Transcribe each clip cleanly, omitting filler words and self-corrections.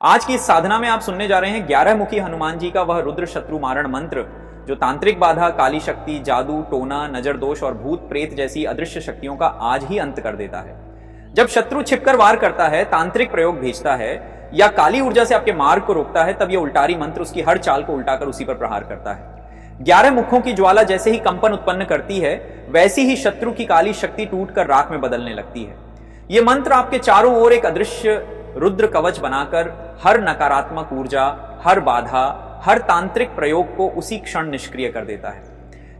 आज की इस साधना में आप सुनने जा रहे हैं 11 मुखी हनुमान जी का वह रुद्र शत्रु मारण मंत्र जो तांत्रिक बाधा, काली शक्ति, जादू, टोना, नजर दोष और भूत प्रेत जैसी अदृश्य शक्तियों का आज ही अंत कर देता है। जब शत्रु छिपकर वार करता है, तांत्रिक प्रयोग भेजता है या काली ऊर्जा से आपके मार्ग को रोकता है, तब यह उल्टारी मंत्र उसकी हर चाल को उल्टाकर उसी पर प्रहार करता है। 11 मुखों की ज्वाला जैसे ही कंपन उत्पन्न करती है, वैसी ही शत्रु की काली शक्ति टूटकर राख में बदलने लगती है। यह मंत्र आपके चारों ओर एक अदृश्य रुद्र कवच बनाकर हर नकारात्मक ऊर्जा, हर बाधा, हर तांत्रिक प्रयोग को उसी क्षण निष्क्रिय कर देता है।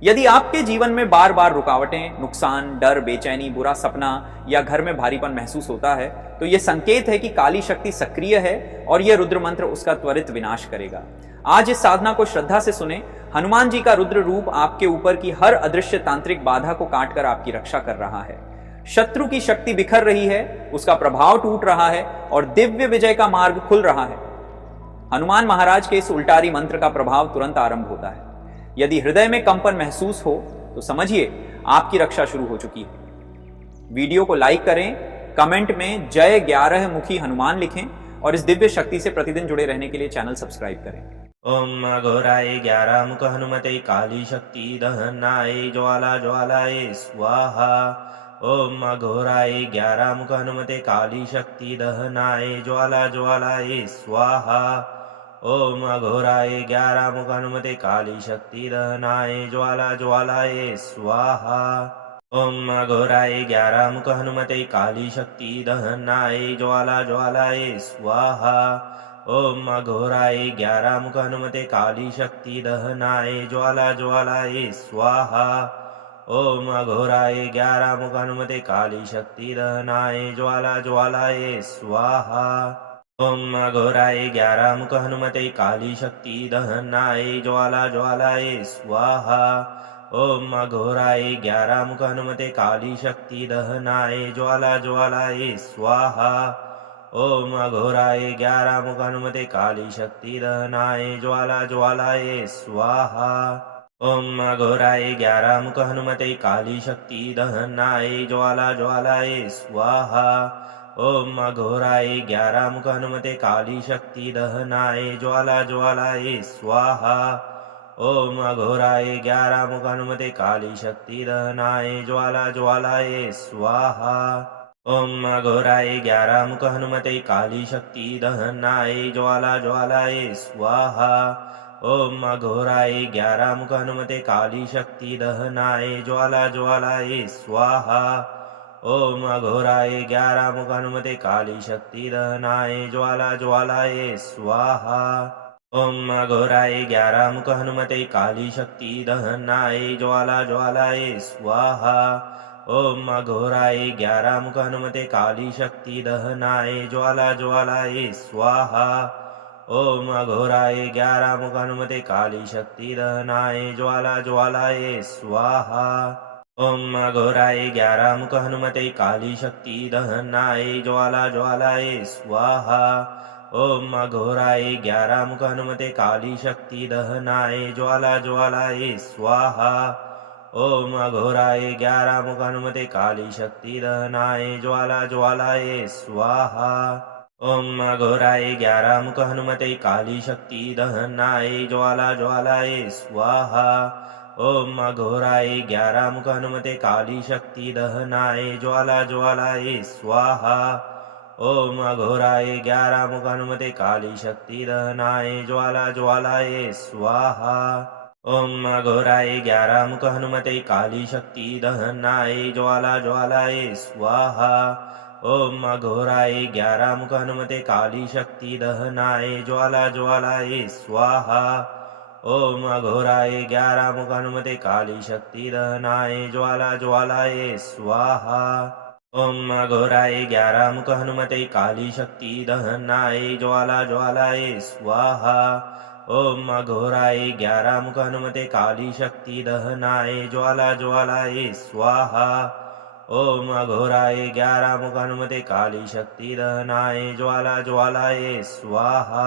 यदि आपके जीवन में बार बार रुकावटें, नुकसान, डर, बेचैनी, बुरा सपना या घर में भारीपन महसूस होता है, तो यह संकेत है कि काली शक्ति सक्रिय है और यह रुद्र मंत्र उसका त्वरित विनाश करेगा। आज इस साधना को श्रद्धा से सुने। हनुमान जी का रुद्र रूप आपके ऊपर की हर अदृश्य तांत्रिक बाधा को काटकर आपकी रक्षा कर रहा है। शत्रु की शक्ति बिखर रही है, उसका प्रभाव टूट रहा है और दिव्य विजय का मार्ग खुल रहा है। हनुमान महाराज के इस उल्टारी मंत्र का प्रभाव तुरंत आरंभ होता है। यदि हृदय में कंपन महसूस हो तो समझिए आपकी रक्षा शुरू हो चुकी है। वीडियो को लाइक करें, कमेंट में जय 11 मुखी हनुमान लिखें और इस दिव्य शक्ति से प्रतिदिन जुड़े रहने के लिए चैनल सब्सक्राइब करें। ओम अघोराय 11 मुख हनुमते काली शक्ति दहनाय ज्वाला ज्वालाय स्वाहा। ओम अघोराय 11 मुख हनुमते काली शक्ति दहनाय ज्वाला ज्वालाय स्वाहा। ओम अघोराय 11 मुख हनुमते काली शक्ति दहनाय ज्वाला ज्वालाय स्वाहा। ओम अघोराय 11 मुख हनुमते काली शक्ति दहनाय ज्वाला ज्वालाय स्वाहा। ओम अघोराय 11 मुख हनुमते काली शक्ति दहनाय ज्वाला ज्वालाय स्वाहा। ओम अघोराय 11 मुख हनुमते काली शक्ति दहनाय ज्वाला ज्वालाय स्वाहा। ओम अघोराय 11 मुख हनुमते काली शक्ति दहनाय ज्वाला ज्वालाय स्वाहा। ओम अघोराय 11 मुख हनुमते काली शक्ति दहनाय ज्वाला ज्वालाय स्वाहा। ओम अघोराय 11 मुख हनुमते काली शक्ति दहनाय ज्वाला ज्वालाय स्वाहा। ओम अघोराय 11 मुख हनुमते काली शक्ति दहनाय ज्वाला ज्वालाय स्वाहा। ओम अघोराय 11 मुख हनुमते काली शक्ति दहनाय ज्वाला ज्वालाय स्वाहा। ओम अघोराय 11 मुख हनुमते काली शक्ति दहनाय ज्वाला ज्वालाय स्वाहा। ओम अघोराय 11 मुख हनुमते काली शक्ति दहनाय ज्वाला ज्वालाय स्वाहा। ओम अघोराय 11 मुख हनुमते काली शक्ति दहनाय ज्वाला ज्वालाय स्वाहा। ओम अघोराय 11 मुख हनुमते काली शक्ति दहनाय ज्वाला ज्वालाय स्वाहा। ओम अघोराय 11 मुख हनुमते काली शक्ति दहनाय ज्वाला ज्वालाय स्वाहा। ओम अघोराय 11 मुख हनुमते काली शक्ति दहनाय ज्वाला ज्वालाय स्वाहा। ओम अघोराय 11 मुख हनुमते काली शक्ति दहनाय ज्वाला ज्वालाय स्वाहा। ओम अघोराय 11 मुख हनुमते काली शक्ति दहनाय ज्वाला ज्वालाय स्वाहा। ओम अघोराय 11 मुख हनुमते काली शक्ति दहनाय ज्वाला ज्वालाय स्वाहा। ओम अघोराय 11 मुख हनुमते काली शक्ति दहनाय ज्वाला ज्वालाय स्वाहा। ओम अघोराय 11 मुख हनुमते काली शक्ति दहनाय ज्वाला ज्वालाय स्वाहा। ओम अघोराय 11 मुख हनुमते काली शक्ति दहनाय ज्वाला ज्वालाय स्वाहा। ओम अघोराय 11 मुख हनुमते काली शक्ति दहनाय ज्वाला ज्वालाय स्वाहा। ओम अघोराय 11 मुख हनुमते काली शक्ति दहनाय ज्वाला ज्वालाय स्वाहा। ओम अघोराय 11 मुख हनुमते काली शक्ति दहनाय ज्वाला ज्वालाय स्वाहा। ओम अघोराय 11 मुख हनुमते काली शक्ति दहनाय ज्वाला ज्वालाय स्वाहा। ओम अघोराय 11 मुख हनुमते काली शक्ति दहनाय ज्वाला ज्वालाय स्वाहा। ओम अघोराय 11 मुख हनुमते काली शक्ति दहनाय ज्वाला ज्वालाय स्वाहा। ओम अघोराय 11 मुख हनुमते काली शक्ति दहनाय ज्वाला ज्वालाय स्वाहा।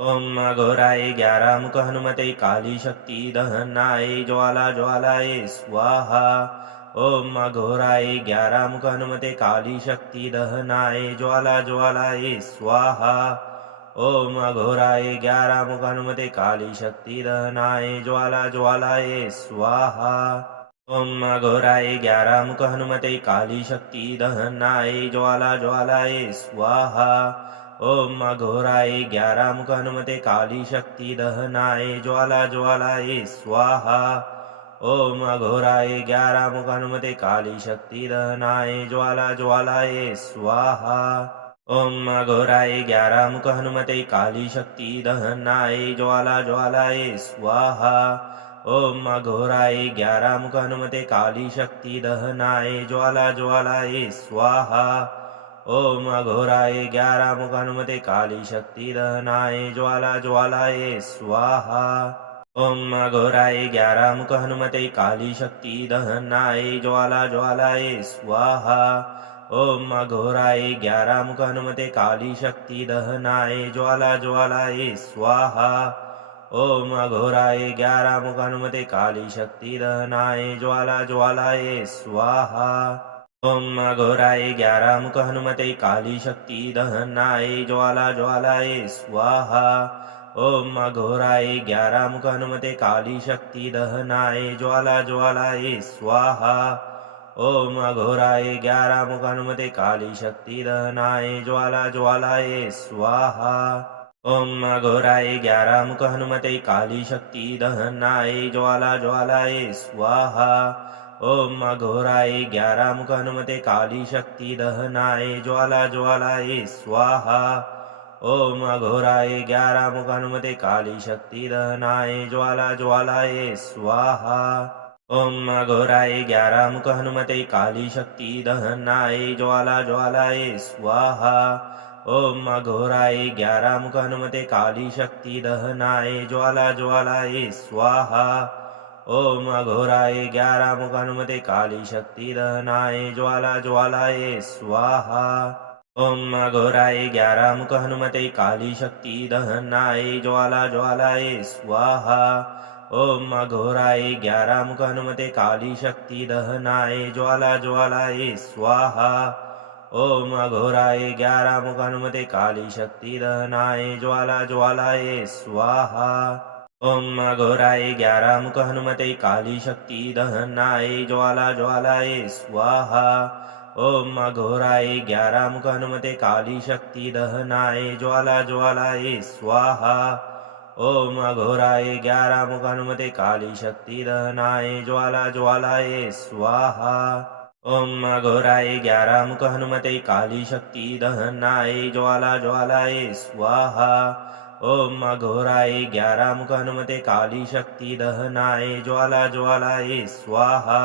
ओम अघोराय 11 मुख हनुमते काली शक्ति दहनाय ज्वाला ज्वालाय स्वाहा। ओम अघोराय 11 मुख हनुमते काली शक्ति दहनाय ज्वाला ज्वालाय स्वाहा। ओम अघोराय ग्यारहमुख हनुमते काली शक्ति दहनाय ज्वाला ज्वालाय स्वाहा। ओम अघोराय ग्यारहमुख हनुमते काली शक्ति दहनाय ज्वाला ज्वालाय स्वाहा। ओम अघोराय ग्यारहमुख हनुमते काली शक्ति दहनाय ज्वाला ज्वालाय स्वाहा। ओम अघोराय ग्यारहमुख हनुमते काली शक्ति दहनाय ज्वाला ज्वालाय स्वाहा। ओम अघोराय ग्यारहमुख हनुमते काली शक्ति दहनाय ज्वाला ज्वालाय स्वाहा। ओम अघोराय ग्यारहमुख हनुमते काली शक्ति दहनाय ज्वाला ज्वालाय स्वाहा। ओम अघोराय ग्यारहमुख हनुमते काली शक्ति दहनाय ज्वाला ज्वालाय स्वाहा। ओम अघोराय ग्यारहमुख हनुमते काली शक्ति दहनाय ज्वाला ज्वालाय स्वाहा। ओम अघोराय ग्यारहमुख हनुमते काली शक्ति दहनाय ज्वाला ज्वालाय स्वाहा। ओम अघोराय ग्यारहमुख हनुमते काली शक्ति दहनाय ज्वाला ज्वालाय स्वाहा। ओम अघोराय ग्यारहमुख हनुमते काली शक्ति दहनाय ज्वाला ज्वालाय स्वाहा। ओम अघोराय ग्यारहमुख हनुमते काली शक्ति दहनाय ज्वाला ज्वालाय स्वाहा। ओम अघोराय ग्यारहमुख हनुमते काली शक्ति दहनाय ज्वाला ज्वालाय स्वाहा। ओम अघोराय ग्यारहमुख हनुमते काली शक्ति दहनाय ज्वाला ज्वालाय स्वाहा। ओम अघोराय ग्यारहमुख हनुमते काली शक्ति दहनाय ज्वाला ज्वालाय स्वाहा। ओम अघोराय ग्यारहमुख हनुमते काली शक्ति दहनाय ज्वाला ज्वालाय स्वाहा। ओम अघोराय ग्यारहमुख हनुमते काली शक्ति दहनाय ज्वाला ज्वालाय स्वाहा। ओम अघोराय ग्यारहमुख हनुमते काली शक्ति दहनाय ज्वाला ज्वालाय स्वाहा। ओम अघोराय ग्यारहमुख हनुमते काली शक्ति दहनाय ज्वाला ज्वालाय स्वाहा। ओम अघोराय ग्यारहमुख हनुमते काली शक्ति दहनाय ज्वाला ज्वालाय स्वाहा। ओम अघोराय ग्यारहमुख हनुमते काली शक्ति दहनाय ज्वाला ज्वालाय स्वाहा। ओम अघोराय ग्यारहमुख हनुमते काली शक्ति दहनाय ज्वाला ज्वालाय स्वाहा। ओम अघोराय ग्यारहमुख हनुमते काली शक्ति दहनाय ज्वाला ज्वालाय स्वाहा। ओम अघोराय ग्यारहमुख हनुमते काली शक्ति दहनाय ज्वाला ज्वालाय स्वाहा। ओम अघोराय ग्यारहमुख हनुमते काली शक्ति दहनाय ज्वाला ज्वालाय स्वाहा। ओम अघोराय ग्यारहमुख हनुमते काली शक्ति दहनाय ज्वाला ज्वालाय स्वाहा। ओम अघोराय ग्यारहमुख हनुमते काली शक्ति दहनाय ज्वाला ज्वालाय स्वाहा। ओम अघोराय ग्यारहमुख हनुमते काली शक्ति दहनाय ज्वाला ज्वालाय स्वाहा।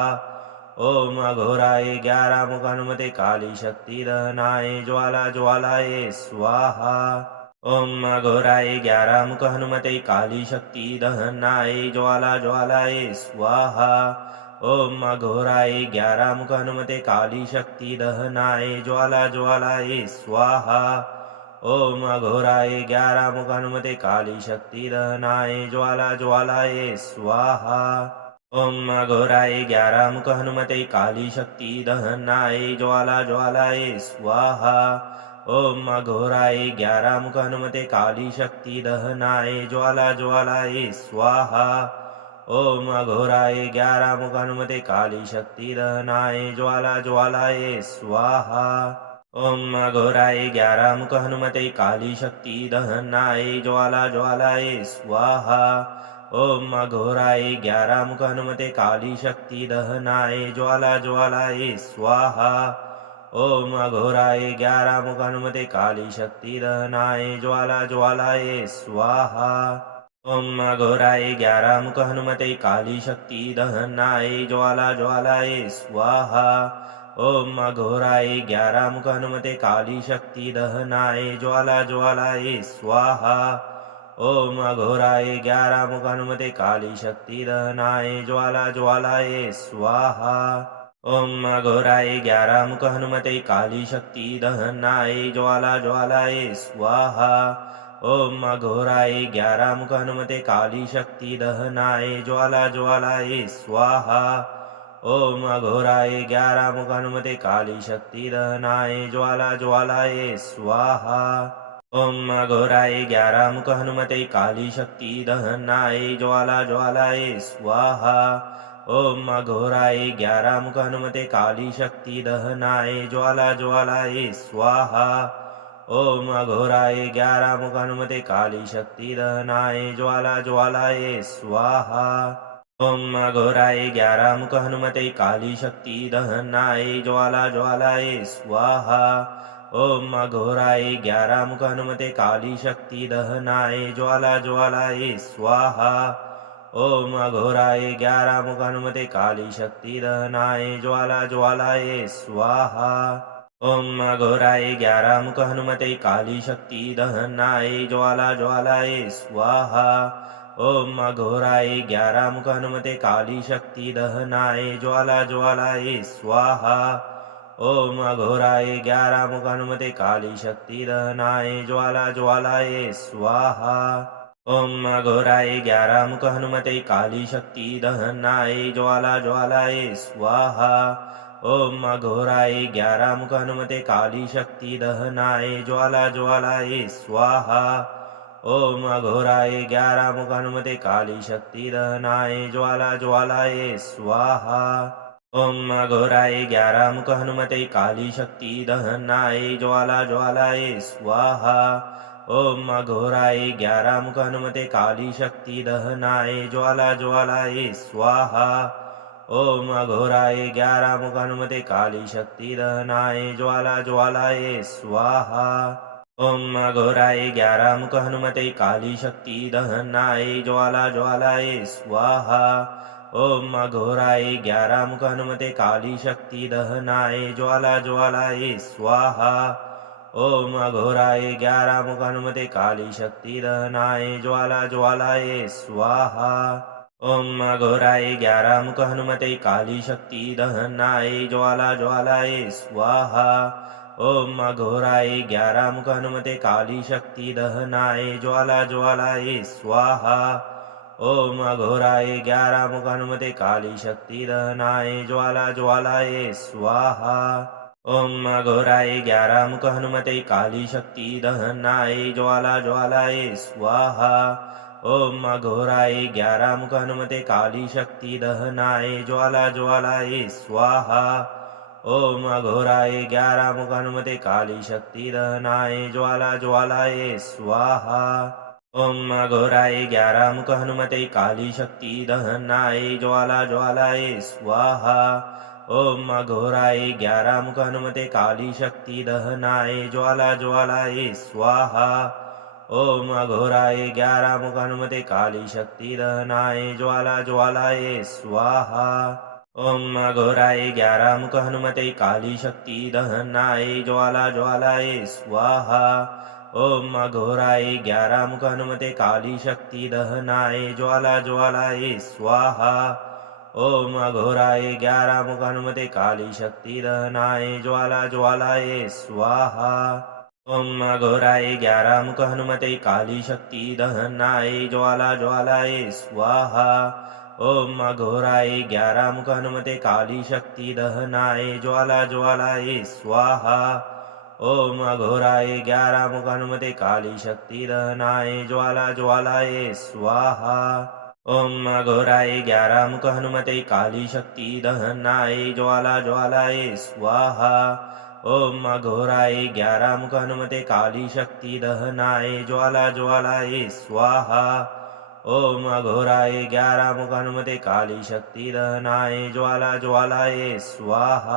ओम अघोराय ग्यारहमुख हनुमते काली शक्ति दहनाय ज्वाला ज्वालाय स्वाहा। ओम अघोराय ग्यारहमुख हनुमते काली शक्ति दहनाय ज्वाला ज्वालाय स्वाहा। ओम अघोराय ग्यारहमुख हनुमते काली शक्ति दहनाय ज्वाला ज्वालाय स्वाहा। ओम अघोराय ग्यारहमुख हनुमते काली शक्ति दहनाय ज्वाला ज्वालाय स्वाहा। ओम अघोराय ग्यारहमुख हनुमते काली शक्ति दहनाय ज्वाला ज्वालाय स्वाहा। ओम अघोराय ग्यारहमुख हनुमते काली शक्ति दहनाय ज्वाला ज्वालाय स्वाहा। ओम अघोराय ग्यारहमुख हनुमते काली शक्ति दहनाय ज्वाला ज्वालाय स्वाहा। ओम अघोराय ग्यारहमुख हनुमते काली शक्ति दहनाय ज्वाला ज्वालाय स्वाहा। ओम अघोराय ग्यारहमुख हनुमते काली शक्ति दहनाय ज्वाला ज्वालाय स्वाहा। ओम अघोराय ग्यारहमुख हनुमते काली शक्ति दहनाय ज्वाला ज्वालाय स्वाहा। ओम अघोराय ग्यारहमुख हनुमते काली शक्ति दहनाय ज्वाला ज्वालाय स्वाहा। ओम अघोराय ग्यारहमुख हनुमते काली शक्ति दहनाय ज्वाला ज्वालाय स्वाहा। ओम अघोराय ग्यारहमुख हनुमते काली शक्ति दहनाय ज्वाला ज्वालाय स्वाहा। ओम अघोराय ग्यारहमुख हनुमते काली शक्ति दहनाय ज्वाला ज्वालाय स्वाहा। ओम अघोराय ग्यारहमुख हनुमते काली शक्ति दहनाय ज्वाला ज्वालाय स्वाहा। ओम अघोराय ग्यारहमुख हनुमते काली शक्ति दहनाय ज्वाला ज्वालाय स्वाहा। ओम अघोराय ग्यारहमुख हनुमते काली शक्ति दहनाय ज्वाला ज्वालाय स्वाहा। ओम अघोराय ग्यारहमुख हनुमते काली शक्ति दहनाय ज्वाला ज्वालाय स्वाहा। ओम अघोराय ग्यारहमुख हनुमते काली शक्ति दहनाय ज्वाला ज्वालाय स्वाहा। ओम अघोराय ग्यारहमुख हनुमते काली शक्ति दहनाय ज्वाला ज्वालाय स्वाहा। ओम अघोराय ग्यारहमुख हनुमते काली शक्ति दहनाय ज्वाला ज्वालाय स्वाहा। ओम अघोराय ग्यारहमुख हनुमते काली शक्ति दहनाय ज्वाला ज्वालाय स्वाहा। ओम अघोराय ग्यारहमुख हनुमते काली शक्ति दहनाय ज्वाला ज्वालाय स्वाहा। ओम अघोराय ग्यारहमुख हनुमते काली शक्ति दहनाय ज्वाला ज्वालाय स्वाहा। ओम अघोराय ग्यारहमुख हनुमते काली शक्ति दहनाय ज्वाला ज्वालाय स्वाहा। ओम अघोराय ग्यारहमुख हनुमते काली शक्ति दहनाय ज्वाला ज्वालाय स्वाहा। ओम अघोराय ग्यारहमुख हनुमते काली शक्ति दहनाय ज्वाला ज्वालाय स्वाहा। ओम अघोराय ग्यारहमुख हनुमते काली शक्ति दहनाय ज्वाला ज्वालाय स्वाहा। ओम अघोराय ग्यारहमुख हनुमते काली शक्ति दहनाय ज्वाला ज्वालाय स्वाहा। ओम अघोराय ग्यारहमुख हनुमते काली शक्ति दहनाय ज्वाला ज्वालाय स्वाहा। ओम अघोराय ग्यारहमुख हनुमते काली शक्ति दहनाय ज्वाला ज्वालाय स्वाहा। ओम अघोराय ग्यारहमुख हनुमते काली शक्ति दहनाय ज्वाला ज्वालाय स्वाहा। ओम अघोराय ग्यारहमुख हनुमते काली शक्ति दहनाय ज्वाला ज्वालाय स्वाहा। ओम अघोराय ग्यारहमुख हनुमते काली शक्ति दहनाय ज्वाला ज्वालाय स्वाहा। ओम अघोराय ग्यारहमुख हनुमते काली शक्ति दहनाय ज्वाला ज्वालाय स्वाहा। ओम अघोराय ग्यारहमुख हनुमते काली शक्ति दहनाय ज्वाला ज्वालाय स्वाहा। ओम अघोराय ग्यारहमुख हनुमते काली शक्ति दहनाय ज्वाला ज्वालाय स्वाहा। ओम अघोराय ग्यारहमुख हनुमते काली शक्ति दहनाय ज्वाला ज्वालाय स्वाहा। ओम अघोराय ग्यारहमुख हनुमते काली शक्ति दहनाय ज्वाला ज्वालाय स्वाहा। ओम अघोराय ग्यारहमुख हनुमते काली शक्ति दहनाय ज्वाला ज्वालाय स्वाहा। ओम अघोराय ग्यारहमुख हनुमते काली शक्ति दहनाय ज्वाला ज्वालाय स्वाहा। ओम अघोराय ग्यारहमुख हनुमते काली शक्ति दहनाय ज्वाला ज्वालाय स्वाहा। ओम अघोराय ग्यारहमुख हनुमते काली शक्ति दहनाय ज्वाला ज्वालाय स्वाहा। ओम अघोराय ग्यारहमुख हनुमते काली शक्ति दहनाय ज्वाला ज्वालाय स्वाहा। ओम अघोराय ग्यारहमुख हनुमते काली शक्ति दहनाय ज्वाला ज्वालाय स्वाहा। ओम अघोराय ग्यारहमुख हनुमते काली शक्ति दहनाय ज्वाला ज्वालाय स्वाहा। ओम अघोराय ग्यारहमुख हनुमते काली शक्ति दहनाय ज्वाला ज्वालाय स्वाहा। ओम अघोराय ग्यारहमुख हनुमते काली शक्ति दहनाय ज्वाला ज्वालाय स्वाहा। ओम अघोराय ग्यारहमुख हनुमते काली शक्ति दहनाय ज्वाला ज्वालाय स्वाहा। ओम अघोराय ग्यारहमुख हनुमते काली शक्ति दहनाय ज्वाला ज्वालाय स्वाहा। ओम अघोराय ग्यारहमुख हनुमते काली शक्ति दहनाय ज्वाला ज्वालाय स्वाहा।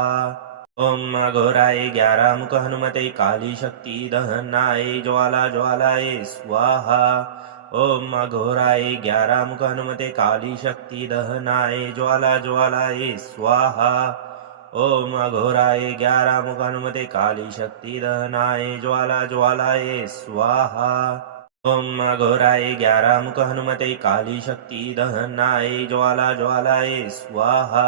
ओम अघोराय ग्यारहमुख हनुमते काली शक्ति दहनाय ज्वाला ज्वालाय स्वाहा। ओम अघोराय ग्यारहमुख हनुमते काली शक्ति दहनाय ज्वाला ज्वालाय स्वाहा। ओम अघोराय ग्यारहमुख हनुमते काली शक्ति दहनाय ज्वाला ज्वालाय स्वाहा। ओम अघोराय ग्यारहमुख हनुमते काली शक्ति दहनाय ज्वाला ज्वालाय स्वाहा।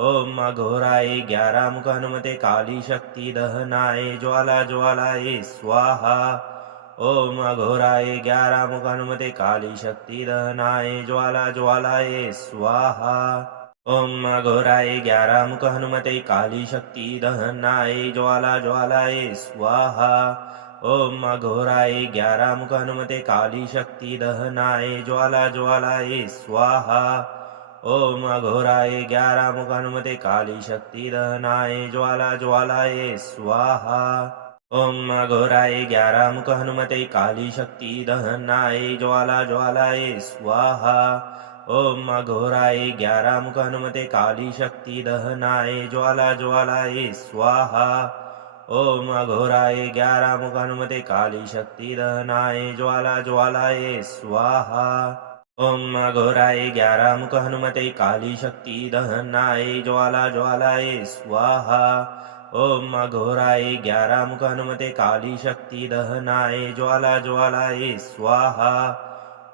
ओम अघोराय ग्यारहमुख हनुमते काली शक्ति दहनाय ज्वाला ज्वालाय स्वाहा। ओम अघोराय ग्यारहमुख हनुमते काली शक्ति दहनाय ज्वाला ज्वालाय स्वाहा। ओम अघोराय ग्यारहमुख हनुमते काली शक्ति दहनाय ज्वाला ज्वालाय स्वाहा। ओम अघोराय 11 मुख हनुमते काली शक्ति दहनाय ज्वाला ज्वालाय स्वाहा। ओम अघोराय 11 मुख हनुमते काली शक्ति दहनाय ज्वाला ज्वालाय स्वाहा। ओम अघोराय 11 मुख हनुमते काली शक्ति दहनाय ज्वाला ज्वालाय स्वाहा। ओम अघोराय 11 मुख हनुमते काली शक्ति दहनाय ज्वाला ज्वालाय स्वाहा। ओम अघोराय 11 मुख हनुमते काली शक्ति दहनाय ज्वाला ज्वालाय स्वाहा। ओम अघोराय 11 मुख हनुमते काली शक्ति दहनाय ज्वाला ज्वालाय स्वाहा। ओम अघोराय 11 मुख हनुमते काली शक्ति दहनाय ज्वाला ज्वालाय स्वाहा।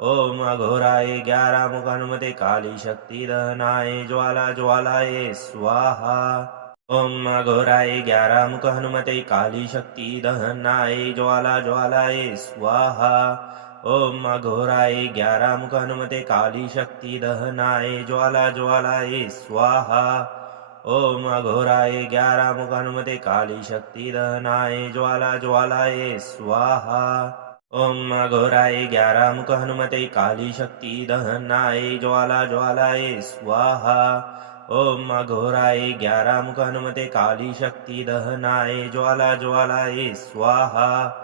ओम अघोराय 11 मुख हनुमते काली शक्ति दहनाय ज्वाला ज्वालाय स्वाहा। ओम अघोराय 11 मुख हनुमते काली शक्ति दहनाय ज्वाला ज्वालाय स्वाहा। ओम अघोराय 11 मुख हनुमते काली शक्ति दहनाय ज्वाला ज्वालाय स्वाहा। ओम अघोराय 11 मुख हनुमते काली शक्ति दहनाय ज्वाला ज्वालाय स्वाहा। ओम अघोराय 11 मुख हनुमते काली शक्ति दहनाय ज्वाला ज्वालाय स्वाहा। ओम अघोराय 11 मुख हनुमते काली शक्ति दहनाय ज्वाला ज्वालाय स्वाहा।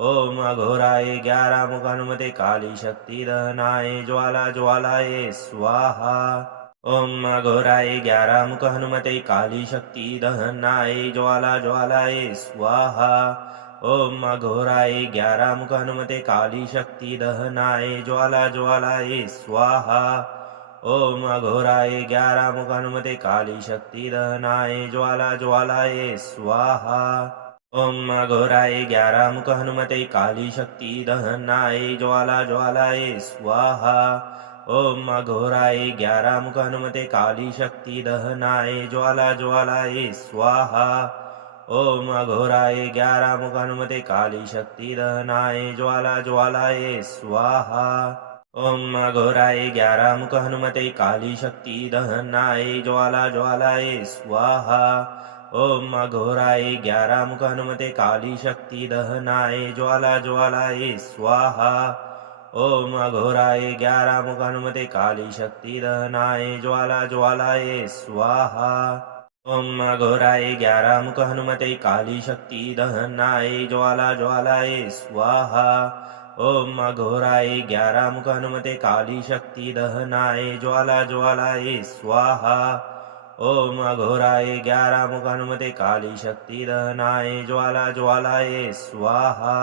ओम अघोराय 11 मुख हनुमते काली शक्ति दहनाय ज्वाला ज्वालाय स्वाहा। ओम अघोराय 11 मुख हनुमते काली शक्ति दहनाय ज्वाला ज्वालाय स्वाहा। ओम अघोराय 11 मुख हनुमते काली शक्ति दहनाय ज्वाला ज्वालाय स्वाहा। ओम अघोराय 11 मुख हनुमते काली शक्ति दहनाय ज्वाला ज्वालाय स्वाहा। ओम अघोराय 11 मुख हनुमते काली शक्ति दहनाय ज्वाला ज्वालाय स्वाहा। ओम अघोराय 11 मुख हनुमते काली शक्ति दहनाय ज्वाला ज्वालाय स्वाहा। ओम अघोराय 11 मुख हनुमते काली शक्ति दहनाय ज्वाला ज्वालाय स्वाहा। ओम अघोराय 11 मुख हनुमते काली शक्ति दहनाय ज्वाला ज्वालाय स्वाहा। ओम अघोराय 11 मुख हनुमते काली शक्ति दहनाय ज्वाला ज्वालाय स्वाहा। ओम अघोराय 11 मुख हनुमते काली शक्ति दहनाय ज्वाला ज्वालाय स्वाहा। ओम अघोराय 11 मुख हनुमते काली शक्ति दहनाय ज्वाला ज्वालाय स्वाहा। ओम अघोराय 11 मुख हनुमते काली शक्ति दहनाय ज्वाला ज्वालाय स्वाहा। ओम अघोराय 11 मुख हनुमते काली शक्ति दहनाय ज्वाला ज्वालाय स्वाहा। ओम अघोराय 11 मुख हनुमते काली शक्ति दहनाय ज्वाला ज्वालाय स्वाहा।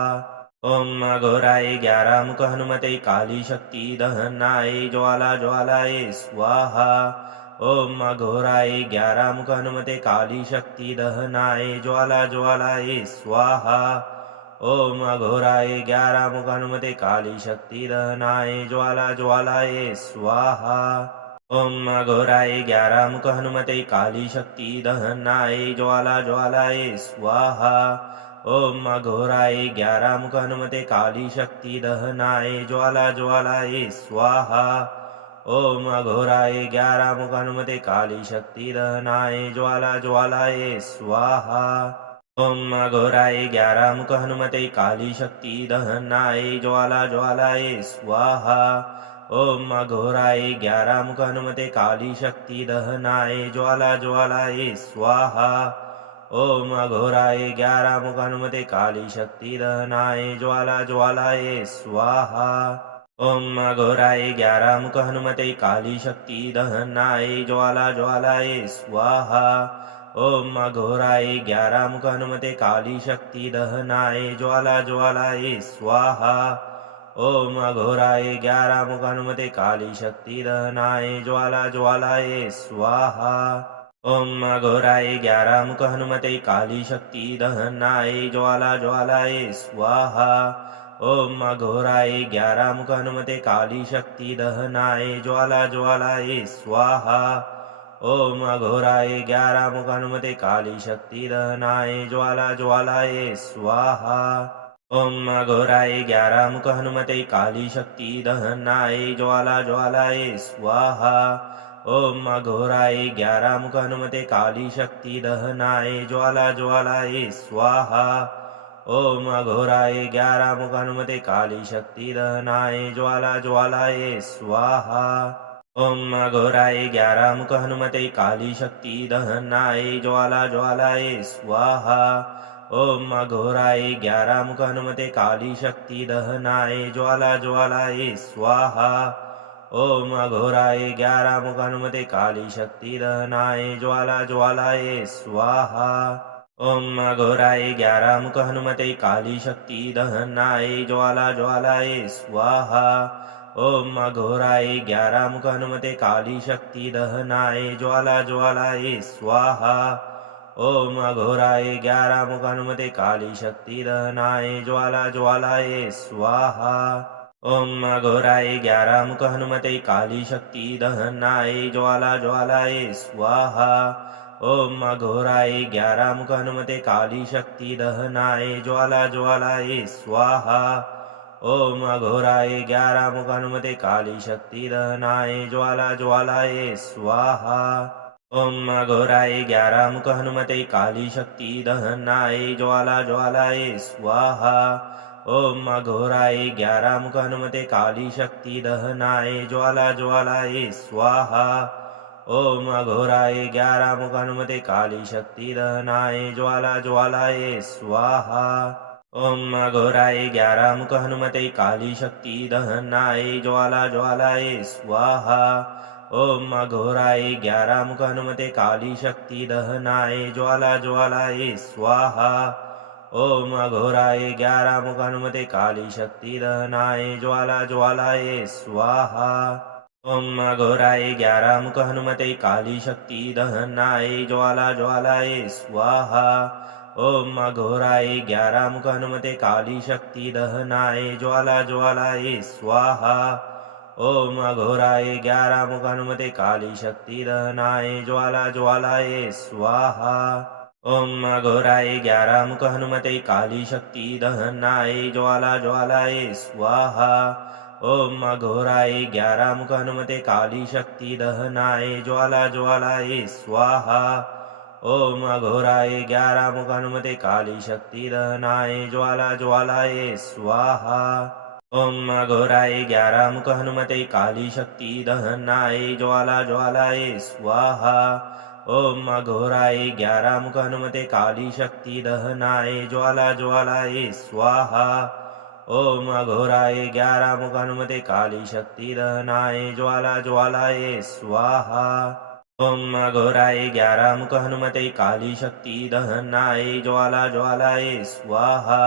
ओम अघोराय 11 मुख हनुमते काली शक्ति दहनाय ज्वाला ज्वालाय स्वाहा। ओम अघोराय 11 मुख हनुमते काली शक्ति दहनाय ज्वाला ज्वालाय स्वाहा। ओम अघोराय 11 मुख हनुमते काली शक्ति दहनाय ज्वाला ज्वालाय स्वाहा। ओम अघोराय 11 मुख हनुमते काली शक्ति दहनाय ज्वाला ज्वालाय स्वाहा। ओम अघोराय 11 मुख हनुमते काली शक्ति दहनाय ज्वाला ज्वालाय स्वाहा। ओम अघोराय 11 मुख हनुमते काली शक्ति दहनाय ज्वाला ज्वालाय स्वाहा। ओम अघोराय 11 मुख हनुमते काली शक्ति दहनाय ज्वाला ज्वालाय स्वाहा। ओम अघोराय 11 मुख हनुमते काली शक्ति दहनाय ज्वाला ज्वालाय स्वाहा। ओम अघोराय 11 मुख हनुमते काली शक्ति दहनाय ज्वाला ज्वालाय स्वाहा। ओम अघोराय 11 मुख हनुमते काली शक्ति दहनाय ज्वाला ज्वालाय स्वाहा। ओम अघोराय 11 मुख हनुमते काली शक्ति दहनाय ज्वाला ज्वालाय स्वाहा। ओम अघोराय 11 मुख हनुमते काली शक्ति दहनाय ज्वाला ज्वालाय स्वाहा। ओम अघोराय 11 मुख हनुमते काली शक्ति दहनाय ज्वाला ज्वालाय स्वाहा। ओम अघोराय 11 मुख हनुमते काली शक्ति दहनाय ज्वाला ज्वालाय स्वाहा। ओम अघोराय 11 मुख हनुमते काली शक्ति दहनाय ज्वाला ज्वालाय स्वाहा। ओम अघोराय 11 मुख हनुमते काली शक्ति दहनाय ज्वाला ज्वालाय स्वाहा। ओम अघोराय 11 मुख हनुमते काली शक्ति दहनाय ज्वाला ज्वालाय स्वाहा। ओम अघोराय 11 मुख हनुमते काली शक्ति दहनाय ज्वाला ज्वालाय स्वाहा। ओम अघोराय 11 मुख हनुमते काली शक्ति दहनाय ज्वाला ज्वालाय स्वाहा। ओम अघोराय 11 मुख हनुमते काली शक्ति दहनाय ज्वाला ज्वालाय स्वाहा। ओम अघोराय 11 मुख हनुमते काली शक्ति दहनाय ज्वाला ज्वालाय स्वाहा। ओम अघोराय 11 मुख हनुमते काली शक्ति दहनाय ज्वाला ज्वालाय स्वाहा। ओम अघोराय 11 मुख हनुमते काली शक्ति दहनाय ज्वाला ज्वालाय स्वाहा। ओम अघोराय 11 मुख हनुमते काली शक्ति दहनाय ज्वाला ज्वालाय स्वाहा। ओम अघोराय 11 मुख हनुमते काली शक्ति दहनाय ज्वाला ज्वालाय स्वाहा। ओम अघोराय 11 मुख हनुमते काली शक्ति दहनाय ज्वाला ज्वालाय स्वाहा। ओम अघोराय 11 मुख हनुमते काली शक्ति दहनाय ज्वाला ज्वालाय स्वाहा। ओम अघोराय 11 मुख हनुमते काली शक्ति दहनाय ज्वाला ज्वालाय स्वाहा। ओम अघोराय 11 मुख हनुमते काली शक्ति दहनाय ज्वाला ज्वालाय स्वाहा। ओम अघोराय 11 मुख हनुमते काली शक्ति दहनाय ज्वाला ज्वालाय स्वाहा। ओम अघोराय 11 मुख हनुमते काली शक्ति दहनाय ज्वाला ज्वालाय स्वाहा। ओम अघोराय 11 मुख हनुमते काली शक्ति दहनाय ज्वाला ज्वालाय स्वाहा। ओम अघोराय 11 मुख हनुमते काली शक्ति दहनाय ज्वाला ज्वालाय स्वाहा। ओम अघोराय 11 मुख हनुमते काली शक्ति दहनाय ज्वाला ज्वालाय स्वाहा। ओम अघोराय 11 मुख हनुमते काली शक्ति दहनाय ज्वाला ज्वालाय स्वाहा। ओम अघोराय 11 मुख हनुमते काली शक्ति दहनाय ज्वाला ज्वालाय स्वाहा। ओम अघोराय 11 मुख हनुमते काली शक्ति दहनाय ज्वाला ज्वालाय स्वाहा। ओम अघोराय 11 मुख हनुमते काली शक्ति दहनाय ज्वाला ज्वालाय स्वाहा। ओम अघोराय 11 मुख हनुमते काली शक्ति दहनाय ज्वाला ज्वालाय स्वाहा। ओम अघोराय 11 मुख हनुमते काली शक्ति दहनाय ज्वाला ज्वालाय स्वाहा। ओम अघोराय 11 मुख हनुमते काली शक्ति दहनाय ज्वाला ज्वालाय स्वाहा। ओम अघोराय 11 मुख हनुमते काली शक्ति दहनाय ज्वाला ज्वालाय स्वाहा। ओम अघोराय 11 मुख हनुमते काली शक्ति दहनाय ज्वाला ज्वालाय स्वाहा।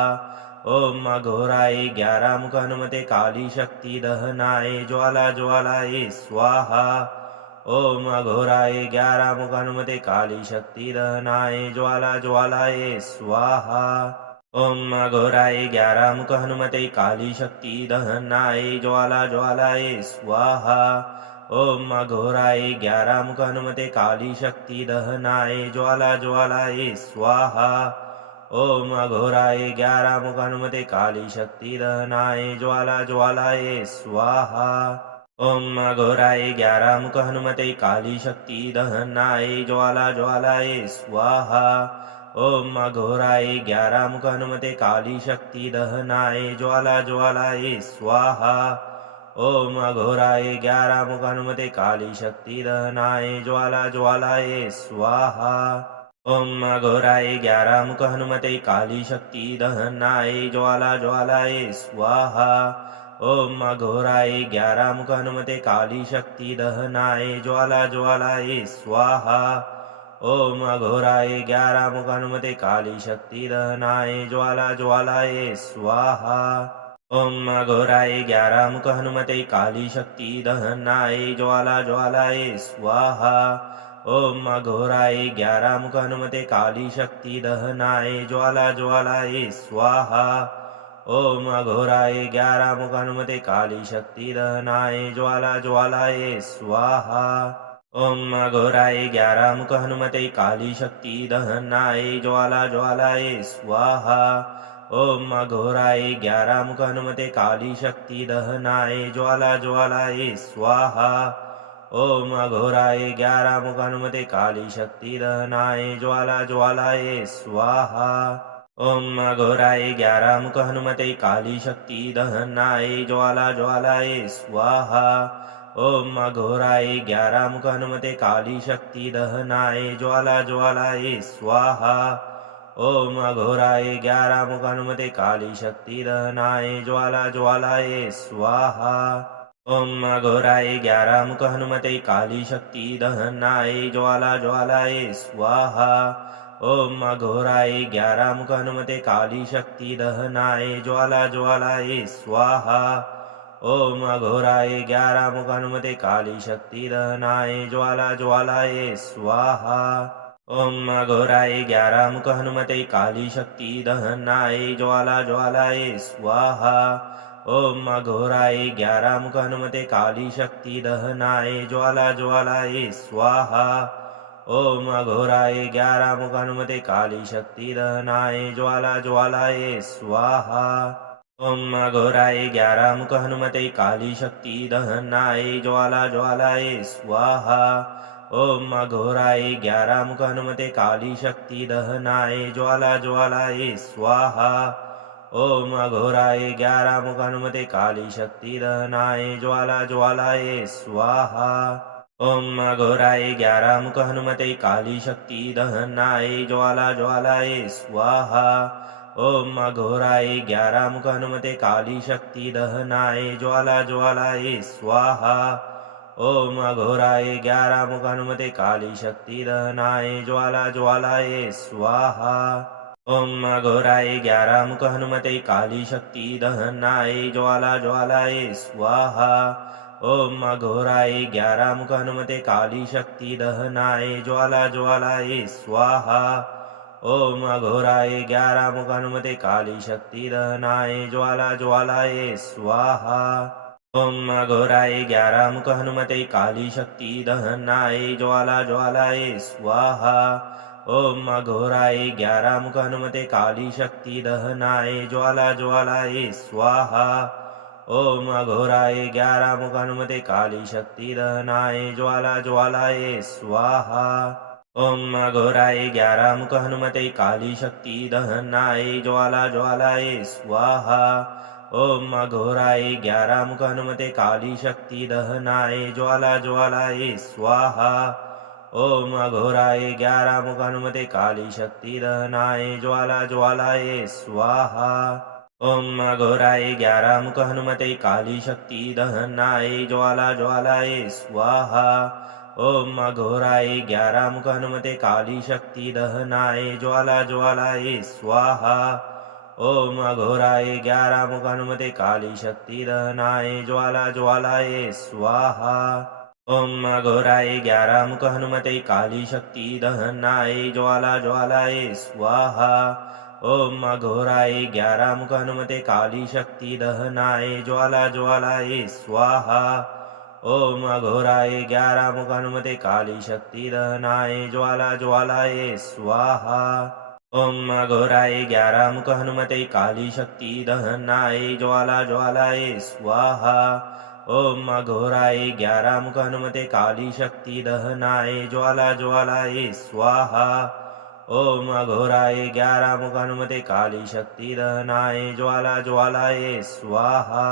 ओम अघोराय 11 मुख हनुमते काली शक्ति दहनाय ज्वाला ज्वालाय स्वाहा। ओम अघोराय 11 मुख हनुमते काली शक्ति दहनाय ज्वाला ज्वालाय स्वाहा। ओम अघोराय 11 मुख हनुमते काली शक्ति दहनाय ज्वाला ज्वालाय स्वाहा। ओम अघोराय 11 मुख हनुमते काली शक्ति दहनाय ज्वाला ज्वालाय स्वाहा। ओम अघोराय 11 मुख हनुमते काली शक्ति दहनाय ज्वाला ज्वालाय स्वाहा। ओम अघोराय 11 मुख हनुमते काली शक्ति दहनाय ज्वाला ज्वालाय स्वाहा। ओम अघोराय 11 मुख हनुमते काली शक्ति दहनाय ज्वाला ज्वालाय स्वाहा। ओम अघोराय 11 मुख हनुमते काली शक्ति दहनाय ज्वाला ज्वालाय स्वाहा। ओम अघोराय 11 मुख हनुमते काली शक्ति दहनाय ज्वाला ज्वालाय स्वाहा। ओम अघोराय 11 मुख हनुमते काली शक्ति दहनाय ज्वाला ज्वालाय स्वाहा। ओम अघोराय 11 मुख हनुमते काली शक्ति दहनाय ज्वाला ज्वालाय स्वाहा। ओम अघोराय 11 मुख हनुमते काली शक्ति दहनाय ज्वाला ज्वालाय स्वाहा। ओम अघोराय 11 मुख हनुमते काली शक्ति दहनाय ज्वाला ज्वालाय स्वाहा। ओम अघोराय 11 मुख हनुमते काली शक्ति दहनाय ज्वाला ज्वालाय स्वाहा। ओम अघोराय 11 मुख हनुमते काली शक्ति दहनाय ज्वाला ज्वालाय स्वाहा। ओम अघोराय 11 मुख हनुमते काली शक्ति दहनाय ज्वाला ज्वालाय स्वाहा। ओम अघोराय 11 मुख हनुमते काली शक्ति दहनाय ज्वाला ज्वालाय स्वाहा। ओम अघोराय 11 मुख हनुमते काली शक्ति दहनाय ज्वाला ज्वालाय स्वाहा। ओम अघोराय 11 मुख हनुमते काली शक्ति दहनाय ज्वाला ज्वालाय स्वाहा। ओम अघोराय 11 मुख हनुमते काली शक्ति दहनाय ज्वाला ज्वालाय स्वाहा। ओम अघोराय 11 मुख हनुमते काली शक्ति दहनाय ज्वाला ज्वालाय स्वाहा। ओम अघोराय 11 मुख हनुमते काली शक्ति दहनाय ज्वाला ज्वालाय स्वाहा। ओम अघोराय 11 मुख हनुमते काली शक्ति दहनाय ज्वाला ज्वालाय स्वाहा। ओम अघोराय 11 मुख हनुमते काली शक्ति दहनाय ज्वाला ज्वालाय स्वाहा। ओम अघोराय 11 मुख हनुमते काली शक्ति दहनाय ज्वाला ज्वालाय स्वाहा। ओम अघोराय 11 मुख हनुमते काली शक्ति दहनाय ज्वाला ज्वालाय स्वाहा। ओम अघोराय 11 मुख हनुमते काली शक्ति दहनाय ज्वाला ज्वालाय स्वाहा। ओम अघोराय 11 मुख हनुमते काली शक्ति दहनाय ज्वाला ज्वालाय स्वाहा। ओम अघोराय 11 मुख हनुमते काली शक्ति दहनाय ज्वाला ज्वालाय स्वाहा। ओम अघोराय 11 मुख हनुमते काली शक्ति दहनाय ज्वाला ज्वालाय स्वाहा। ओम अघोराय 11 मुख हनुमते काली शक्ति दहनाय ज्वाला ज्वालाय स्वाहा। ओम अघोराय 11 मुख हनुमते काली शक्ति दहनाय ज्वाला ज्वालाय स्वाहा। ओम अघोराय 11 मुख हनुमते काली शक्ति दहनाय ज्वाला ज्वालाय स्वाहा। ओम अघोराय 11 मुख हनुमते काली शक्ति दहनाय ज्वाला ज्वालाय स्वाहा। ओम अघोराय 11 मुख हनुमते काली शक्ति दहनाय ज्वाला ज्वालाय स्वाहा। ओम अघोराय 11 मुख हनुमते काली शक्ति दहनाय ज्वाला ज्वालाय स्वाहा। ओम अघोराय 11 मुख हनुमते काली शक्ति दहनाय ज्वाला ज्वालाय स्वाहा। ओम अघोराय 11 मुख हनुमते काली शक्ति दहनाय ज्वाला ज्वालाय स्वाहा। ओम अघोराय 11 मुख हनुमते काली शक्ति दहनाय ज्वाला ज्वालाय स्वाहा। ओम अघोराय 11 मुख हनुमते काली शक्ति दहनाय ज्वाला ज्वालाय स्वाहा। ओम अघोराय 11 मुख हनुमते काली शक्ति दहनाय ज्वाला ज्वालाय स्वाहा। ओम अघोराय 11 मुख हनुमते काली शक्ति दहनाय ज्वाला ज्वालाय स्वाहा। ओम अघोराय 11 मुख हनुमते काली शक्ति दहनाय ज्वाला ज्वालाय स्वाहा। ओम अघोराय 11 मुख हनुमते काली शक्ति दहनाय ज्वाला ज्वालाय स्वाहा। ओम अघोराय 11 मुख हनुमते काली शक्ति दहनाय ज्वाला ज्वालाय स्वाहा। ओम अघोराय 11 मुख हनुमते काली शक्ति दहनाय ज्वाला ज्वालाय स्वाहा। ओम अघोराय 11 मुख हनुमते काली शक्ति दहनाय ज्वाला ज्वालाय स्वाहा। ओम अघोराय 11 मुख हनुमते काली शक्ति दहनाय ज्वाला ज्वालाय स्वाहा। ओम अघोराय 11 मुख हनुमते काली शक्ति दहनाय ज्वाला ज्वालाय स्वाहा।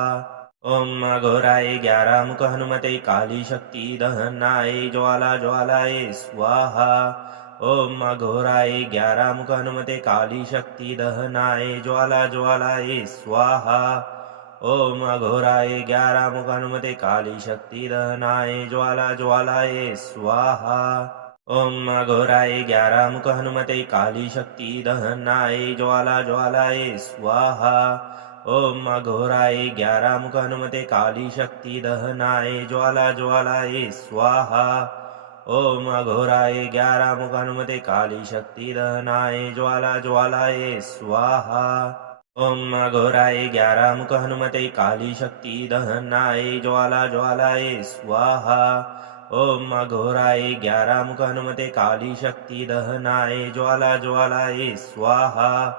ओम अघोराय 11 मुख हनुमते काली शक्ति दहनाय ज्वाला ज्वालाय स्वाहा। ओम अघोराय 11 मुख हनुमते काली शक्ति दहनाय ज्वाला ज्वालाय स्वाहा। ओम अघोराय 11 मुख हनुमते काली शक्ति दहनाय ज्वाला ज्वालाय स्वाहा। ओम अघोराय 11 मुख हनुमते काली शक्ति दहनाय ज्वाला ज्वालाय स्वाहा। ओम अघोराय 11 मुख हनुमते काली शक्ति दहनाय ज्वाला ज्वालाय स्वाहा। ओम अघोराय 11 मुख हनुमते काली शक्ति दहनाय ज्वाला ज्वालाय स्वाहा। ओम अघोराय 11 मुख हनुमते काली शक्ति दहनाय ज्वाला ज्वालाय स्वाहा। ओम अघोराय 11 मुख हनुमते काली शक्ति दहनाय ज्वाला ज्वालाय स्वाहा।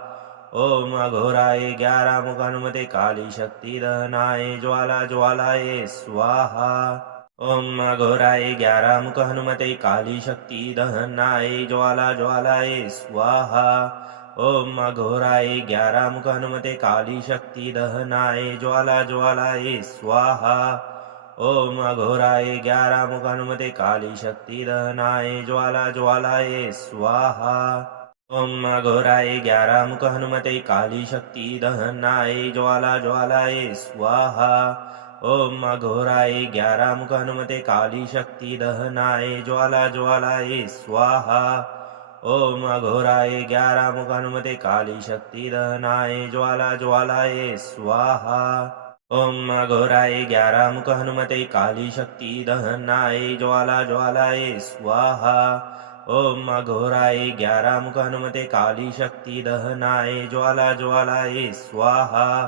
ओम अघोराय 11 मुख हनुमते काली शक्ति दहनाय ज्वाला ज्वालाय स्वाहा। ओम अघोराय 11 मुख हनुमते काली शक्ति दहनाय ज्वाला ज्वालाय स्वाहा। ओम अघोराय 11 मुख हनुमते काली शक्ति दहनाय ज्वाला ज्वालाय स्वाहा। ओम अघोराय 11 मुख हनुमते काली शक्ति दहनाय ज्वाला ज्वालाय स्वाहा। ओम अघोराय 11 मुख हनुमते काली शक्ति दहनाय ज्वाला ज्वालाय स्वाहा। ओम अघोराय 11 मुख हनुमते काली शक्ति दहनाय ज्वाला ज्वालाय स्वाहा। ओम अघोराय 11 मुख हनुमते काली शक्ति दहनाय ज्वाला ज्वालाय स्वाहा। ओम अघोराय 11 मुख हनुमते काली शक्ति दहनाय ज्वाला ज्वालाय स्वाहा। ओम अघोराय 11 मुख हनुमते काली शक्ति दहनाय ज्वाला ज्वालाय स्वाहा।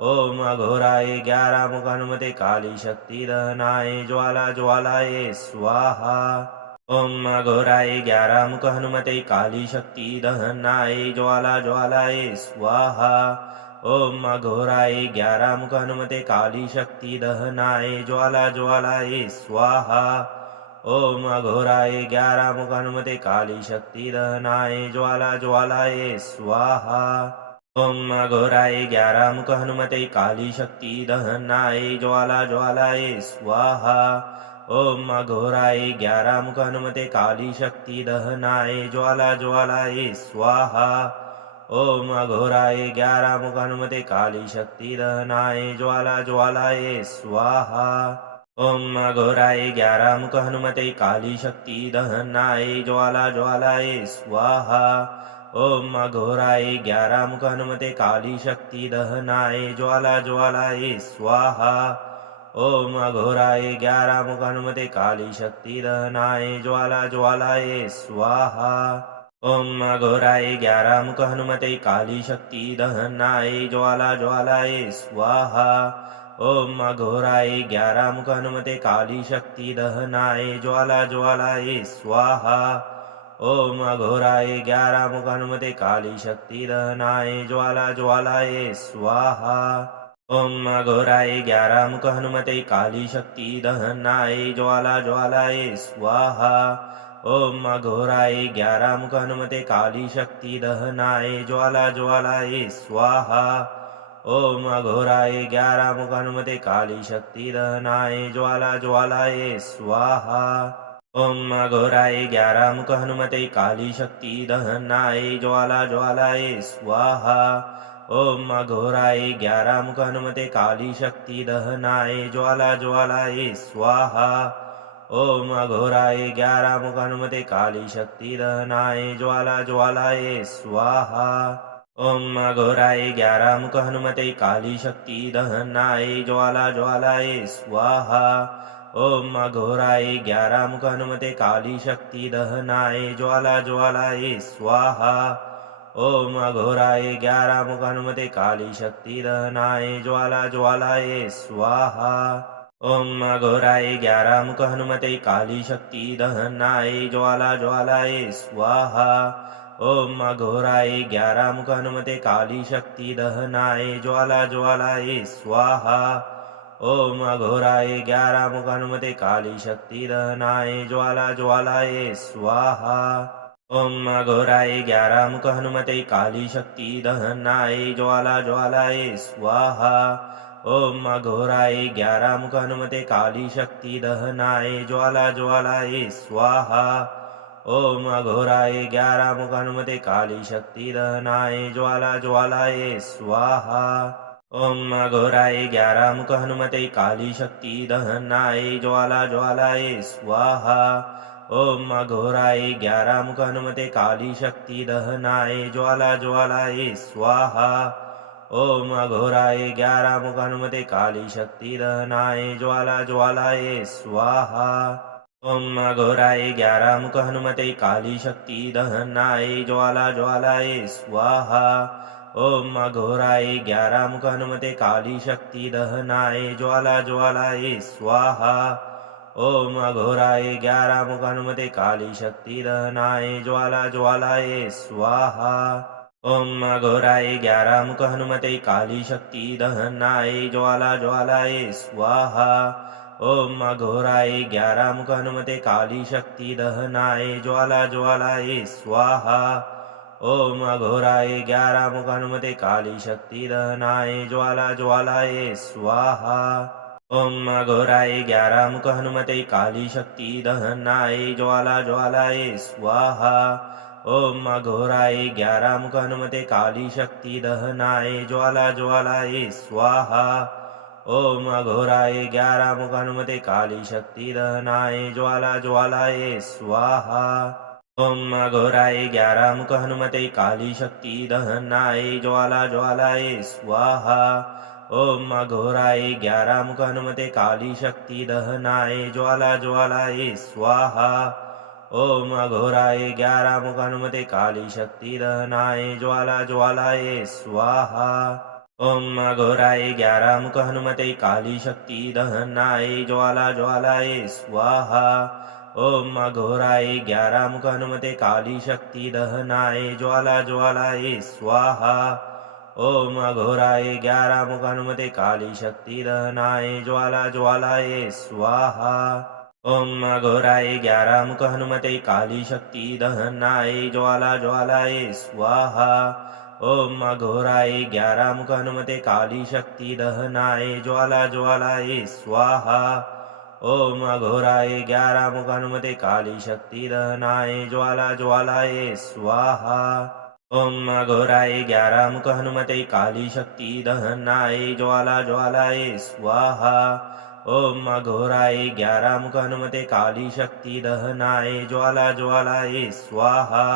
ओम अघोराय 11 मुख हनुमते काली शक्ति दहनाय ज्वाला ज्वालाय स्वाहा। ओम अघोराय 11 मुख हनुमते काली शक्ति दहनाय ज्वाला ज्वालाय स्वाहा। ओम अघोराय 11 मुख हनुमते काली शक्ति दहनाय ज्वाला ज्वालाय स्वाहा। ओम अघोराय 11 मुख हनुमते काली शक्ति दहनाय ज्वाला ज्वालाय स्वाहा। ओम अघोराय 11 मुख हनुमते काली शक्ति दहनाय ज्वाला ज्वालाय स्वाहा। ओम अघोराय 11 मुख हनुमते काली शक्ति दहनाय ज्वाला ज्वालाय स्वाहा। ओम अघोराय 11 मुख हनुमते काली शक्ति दहनाय ज्वाला ज्वालाय स्वाहा। ओम अघोराय 11 मुख हनुमते काली शक्ति दहनाय ज्वाला ज्वालाय स्वाहा। ओम अघोराय 11 मुख हनुमते काली शक्ति दहनाय ज्वाला ज्वालाय स्वाहा। ओम अघोराय 11 मुख हनुमते काली शक्ति दहनाय ज्वाला ज्वालाय स्वाहा। ओम अघोराय 11 मुख हनुमते काली शक्ति दहनाय ज्वाला ज्वालाय स्वाहा। ओम अघोराय 11 मुख हनुमते काली शक्ति दहनाय ज्वाला ज्वालाय स्वाहा। ओम अघोराय 11 मुख हनुमते काली शक्ति दहनाय ज्वाला ज्वालाय स्वाहा। ओम अघोराय 11 मुख हनुमते काली शक्ति दहनाय ज्वाला ज्वालाय स्वाहा। ओम अघोराय 11 मुख हनुमते काली शक्ति दहनाय ज्वाला ज्वालाय स्वाहा। ओम अघोराय 11 मुख हनुमते काली शक्ति दहनाय ज्वाला ज्वालाय स्वाहा। ओम अघोराय 11 मुख हनुमते काली शक्ति दहनाय ज्वाला ज्वालाय स्वाहा। ओम अघोराय 11 मुख हनुमते काली शक्ति दहनाय ज्वाला ज्वालाय स्वाहा। ओम अघोराय 11 मुख हनुमते काली शक्ति दहनाय ज्वाला ज्वालाय स्वाहा। ओम अघोराय 11 मुख हनुमते काली शक्ति दहनाय ज्वाला ज्वालाय स्वाहा। ओम अघोराय 11 मुख हनुमते काली शक्ति दहनाय ज्वाला ज्वालाय स्वाहा। ओम अघोराय 11 मुख हनुमते काली शक्ति दहनाय ज्वाला ज्वालाय स्वाहा। ओम अघोराय 11 मुख हनुमते काली शक्ति दहनाय ज्वाला ज्वालाय स्वाहा। ओम अघोराय 11 मुख हनुमते काली शक्ति दहनाय ज्वाला ज्वालाय स्वाहा। ओम अघोराय 11 मुख हनुमते काली शक्ति दहनाय ज्वाला ज्वालाय स्वाहा। ओम अघोराय 11 मुख हनुमते काली शक्ति दहनाय ज्वाला ज्वालाय स्वाहा। ओम अघोराय 11 मुख हनुमते काली शक्ति दहनाय ज्वाला ज्वालाय स्वाहा। ओम अघोराय 11 मुख हनुमते काली शक्ति दहनाय ज्वाला ज्वालाय स्वाहा। ओम अघोराय 11 मुख हनुमते काली शक्ति दहनाय ज्वाला ज्वालाय स्वाहा। ओम अघोराय 11 मुख हनुमते काली शक्ति दहनाय ज्वाला ज्वालाय स्वाहा। ओम अघोराय 11 मुख हनुमते काली शक्ति दहनाय ज्वाला ज्वालाय स्वाहा। ओम अघोराय 11 मुख हनुमते काली शक्ति दहनाय ज्वाला ज्वालाय स्वाहा। ओम अघोराय 11 मुख हनुमते काली शक्ति दहनाय ज्वाला ज्वालाय स्वाहा। ओम अघोराय 11 मुख हनुमते काली शक्ति दहनाय ज्वाला ज्वालाय स्वाहा। ओम अघोराय 11 मुख हनुमते काली शक्ति दहनाय ज्वाला ज्वालाय स्वाहा। ओम अघोराय 11 मुख हनुमते काली शक्ति दहनाय ज्वाला ज्वालाय स्वाहा। ओम अघोराय 11 मुख हनुमते काली शक्ति दहनाय ज्वाला ज्वालाय स्वाहा। ओम अघोराय 11 मुख हनुमते काली शक्ति दहनाय ज्वाला ज्वालाय स्वाहा। ओम अघोराय 11 मुख हनुमते काली शक्ति दहनाय ज्वाला ज्वालाय स्वाहा। ओम अघोराय 11 मुख हनुमते काली शक्ति दहनाय ज्वाला ज्वालाय स्वाहा। ओम अघोराय 11 मुख हनुमते काली शक्ति दहनाय ज्वाला ज्वालाय स्वाहा। ओम अघोराय 11 मुख हनुमते काली शक्ति दहनाय ज्वाला ज्वालाय स्वाहा। ओम अघोराय 11 मुख हनुमते काली शक्ति दहनाय ज्वाला ज्वालाय स्वाहा। ओम अघोराय 11 मुख हनुमते काली शक्ति दहनाय ज्वाला ज्वालाय स्वाहा। ओम अघोराय 11 मुख हनुमते काली शक्ति दहनाय ज्वाला ज्वालाय स्वाहा। ओम अघोराय 11 मुख हनुमते काली शक्ति दहनाय ज्वाला ज्वालाय स्वाहा। ओम अघोराय 11 मुख हनुमते काली शक्ति दहनाय ज्वाला ज्वालाय स्वाहा। ओम अघोराय 11 मुख हनुमते काली शक्ति दहनाय ज्वाला ज्वालाय स्वाहा। ओम अघोराय 11 मुख हनुमते काली शक्ति दहनाय ज्वाला ज्वालाय स्वाहा। ओम अघोराय 11 मुख हनुमते काली शक्ति दहनाय ज्वाला ज्वालाय स्वाहा। ओम अघोराय 11 मुख हनुमते काली शक्ति दहनाय ज्वाला ज्वालाय स्वाहा।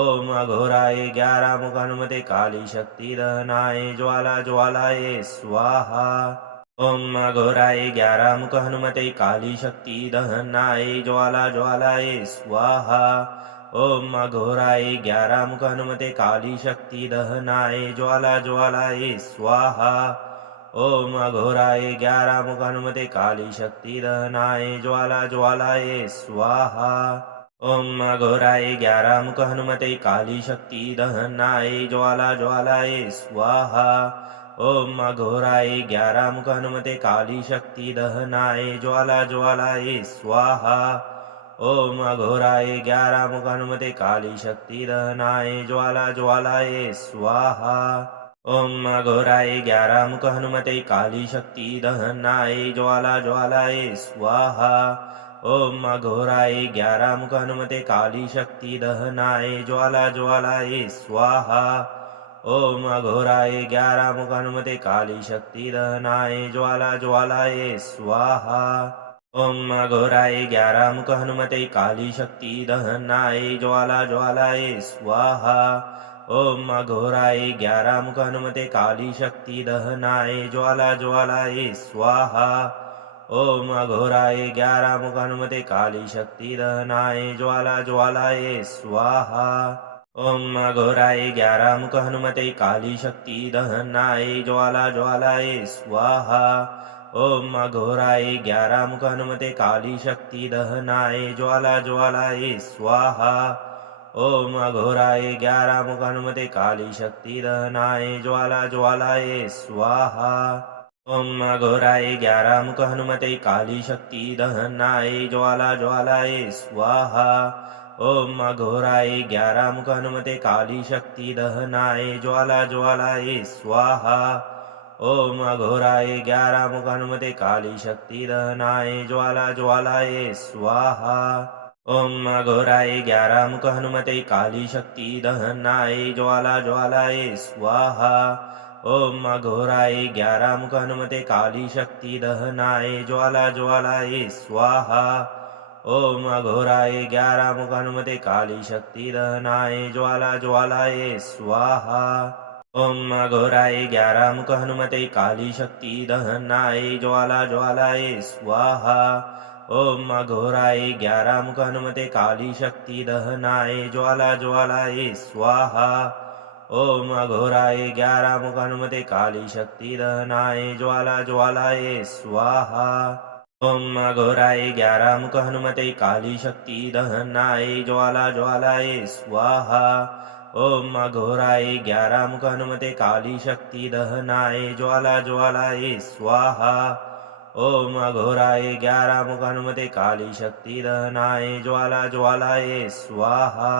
ओम अघोराय 11 मुख हनुमते काली शक्ति दहनाय ज्वाला ज्वालाय स्वाहा। ओम अघोराय 11 मुख हनुमते काली शक्ति दहनाय ज्वाला ज्वालाय स्वाहा। ओम अघोराय 11 मुख हनुमते काली शक्ति दहनाय ज्वाला ज्वालाय स्वाहा। ओम अघोराय 11 मुख हनुमते काली शक्ति दहनाय ज्वाला ज्वालाय स्वाहा। ओम अघोराय 11 मुख हनुमते काली शक्ति दहनाय ज्वाला ज्वालाय स्वाहा। ओम अघोराय 11 मुख हनुमते काली शक्ति दहनाय ज्वाला ज्वालाय स्वाहा। ओम अघोराय 11 मुख हनुमते काली शक्ति दहनाय ज्वाला ज्वालाय स्वाहा। ओम अघोराय 11 मुख हनुमते काली शक्ति दहनाय ज्वाला ज्वालाय स्वाहा। ओम अघोराय 11 मुख हनुमते काली शक्ति दहनाय ज्वाला ज्वालाय स्वाहा। ओम अघोराय 11 मुख हनुमते काली शक्ति दहनाय ज्वाला ज्वालाय स्वाहा। ओम अघोराय 11 मुख हनुमते काली शक्ति दहनाय ज्वाला ज्वालाय स्वाहा। ओम अघोराय 11 मुख हनुमते काली शक्ति दहनाय ज्वाला ज्वालाय स्वाहा। ओम अघोराय 11 मुख हनुमते काली शक्ति दहनाय ज्वाला ज्वालाय स्वाहा। ओम अघोराय 11 मुख हनुमते काली शक्ति दहनाय ज्वाला ज्वालाय स्वाहा। ओम अघोराय 11 मुख हनुमते काली शक्ति दहनाय ज्वाला ज्वालाय स्वाहा। ओम अघोराय 11 मुख हनुमते काली शक्ति दहनाय ज्वाला ज्वालाय स्वाहा। ओम अघोराय 11 मुख हनुमते काली शक्ति दहनाय ज्वाला ज्वालाय स्वाहा। ओम अघोराय 11 मुख हनुमते काली शक्ति दहनाय ज्वाला ज्वालाय स्वाहा। ओम अघोराय 11 मुख हनुमते काली शक्ति दहनाय ज्वाला ज्वालाय स्वाहा। ओम अघोराय 11 मुख हनुमते काली शक्ति दहनाय ज्वाला ज्वालाय स्वाहा। ओम अघोराय 11 मुख हनुमते काली शक्ति दहनाय ज्वाला ज्वालाय स्वाहा। ओम अघोराय 11 मुख हनुमते काली शक्ति दहनाय ज्वाला ज्वालाय स्वाहा। ओम अघोराय 11 मुख हनुमते काली शक्ति दहनाय ज्वाला ज्वालाय स्वाहा। ओम अघोराय 11 मुख हनुमते काली शक्ति दहनाय ज्वाला ज्वालाय स्वाहा। ओम अघोराय 11 मुख हनुमते काली शक्ति दहनाय ज्वाला ज्वालाय स्वाहा। ओम अघोराय 11 मुख हनुमते काली शक्ति दहनाय ज्वाला ज्वालाय स्वाहा। ओम अघोराय 11 मुख हनुमते काली शक्ति दहनाय ज्वाला ज्वालाय स्वाहा। ओम अघोराय 11 मुख हनुमते काली शक्ति दहनाय ज्वाला ज्वालाय स्वाहा।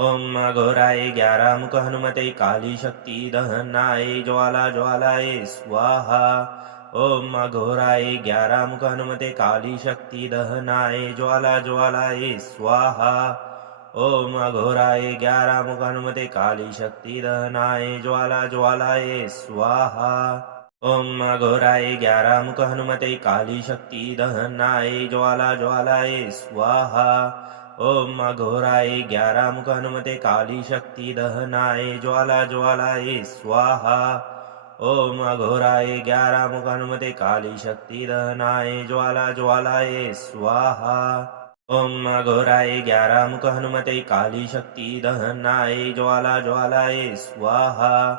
ओम अघोराय 11 मुख हनुमते काली शक्ति दहनाय ज्वाला ज्वालाय स्वाहा। ओम अघोराय 11 मुख हनुमते काली शक्ति दहनाय ज्वाला ज्वालाय स्वाहा। ओम अघोराय 11 मुख हनुमते काली शक्ति दहनाय ज्वाला ज्वालाय स्वाहा। ओम अघोराय 11 मुख हनुमते काली शक्ति दहनाय ज्वाला ज्वालाय स्वाहा। ओम अघोराय 11 मुख हनुमते काली शक्ति दहनाय ज्वाला ज्वालाय स्वाहा। ओम अघोराय 11 मुख हनुमते काली शक्ति दहनाय ज्वाला ज्वालाय स्वाहा। ओम अघोराय 11 मुख हनुमते काली शक्ति दहनाय ज्वाला ज्वालाय स्वाहा।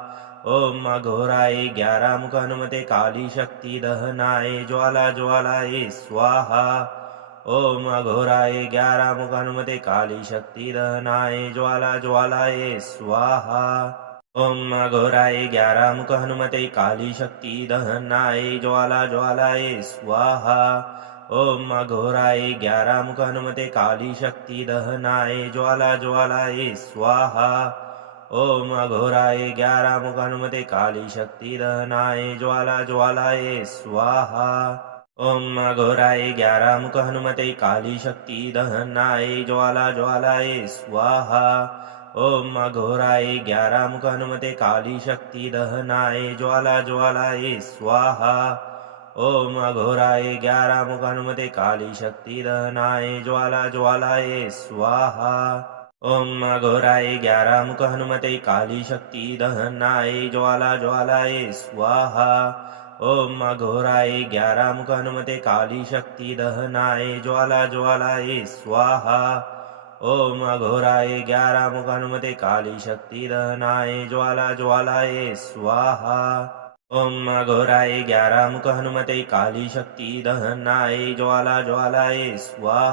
ओम अघोराय 11 मुख हनुमते काली शक्ति दहनाय ज्वाला ज्वालाय स्वाहा। ओम अघोराय 11 मुख हनुमते काली शक्ति दहनाय ज्वाला ज्वालाय स्वाहा। ओम अघोराय 11 मुख हनुमते काली शक्ति दहनाय ज्वाला ज्वालाय स्वाहा। ओम अघोराय 11 मुख हनुमते काली शक्ति दहनाय ज्वाला ज्वालाय स्वाहा। ओम अघोराय 11 मुख हनुमते काली शक्ति दहनाय ज्वाला ज्वालाय स्वाहा। ओम अघोराय 11 मुख हनुमते काली शक्ति दहनाय ज्वाला ज्वालाय स्वाहा। ओम अघोराय 11 मुख हनुमते काली शक्ति दहनाय ज्वाला ज्वालाय स्वाहा। ओम अघोराय 11 मुख हनुमते काली शक्ति दहनाय ज्वाला ज्वालाय स्वाहा। ओम अघोराय 11 मुख हनुमते काली शक्ति दहनाय ज्वाला ज्वालाय स्वाहा। ओम अघोराय 11 मुख हनुमते काली शक्ति दहनाय ज्वाला ज्वालाय स्वाहा। ओम अघोराय 11 मुख हनुमते काली शक्ति दहनाय ज्वाला ज्वालाय स्वाहा। ओम अघोराय 11 मुख हनुमते काली शक्ति दहनाय ज्वाला ज्वालाय स्वाहा।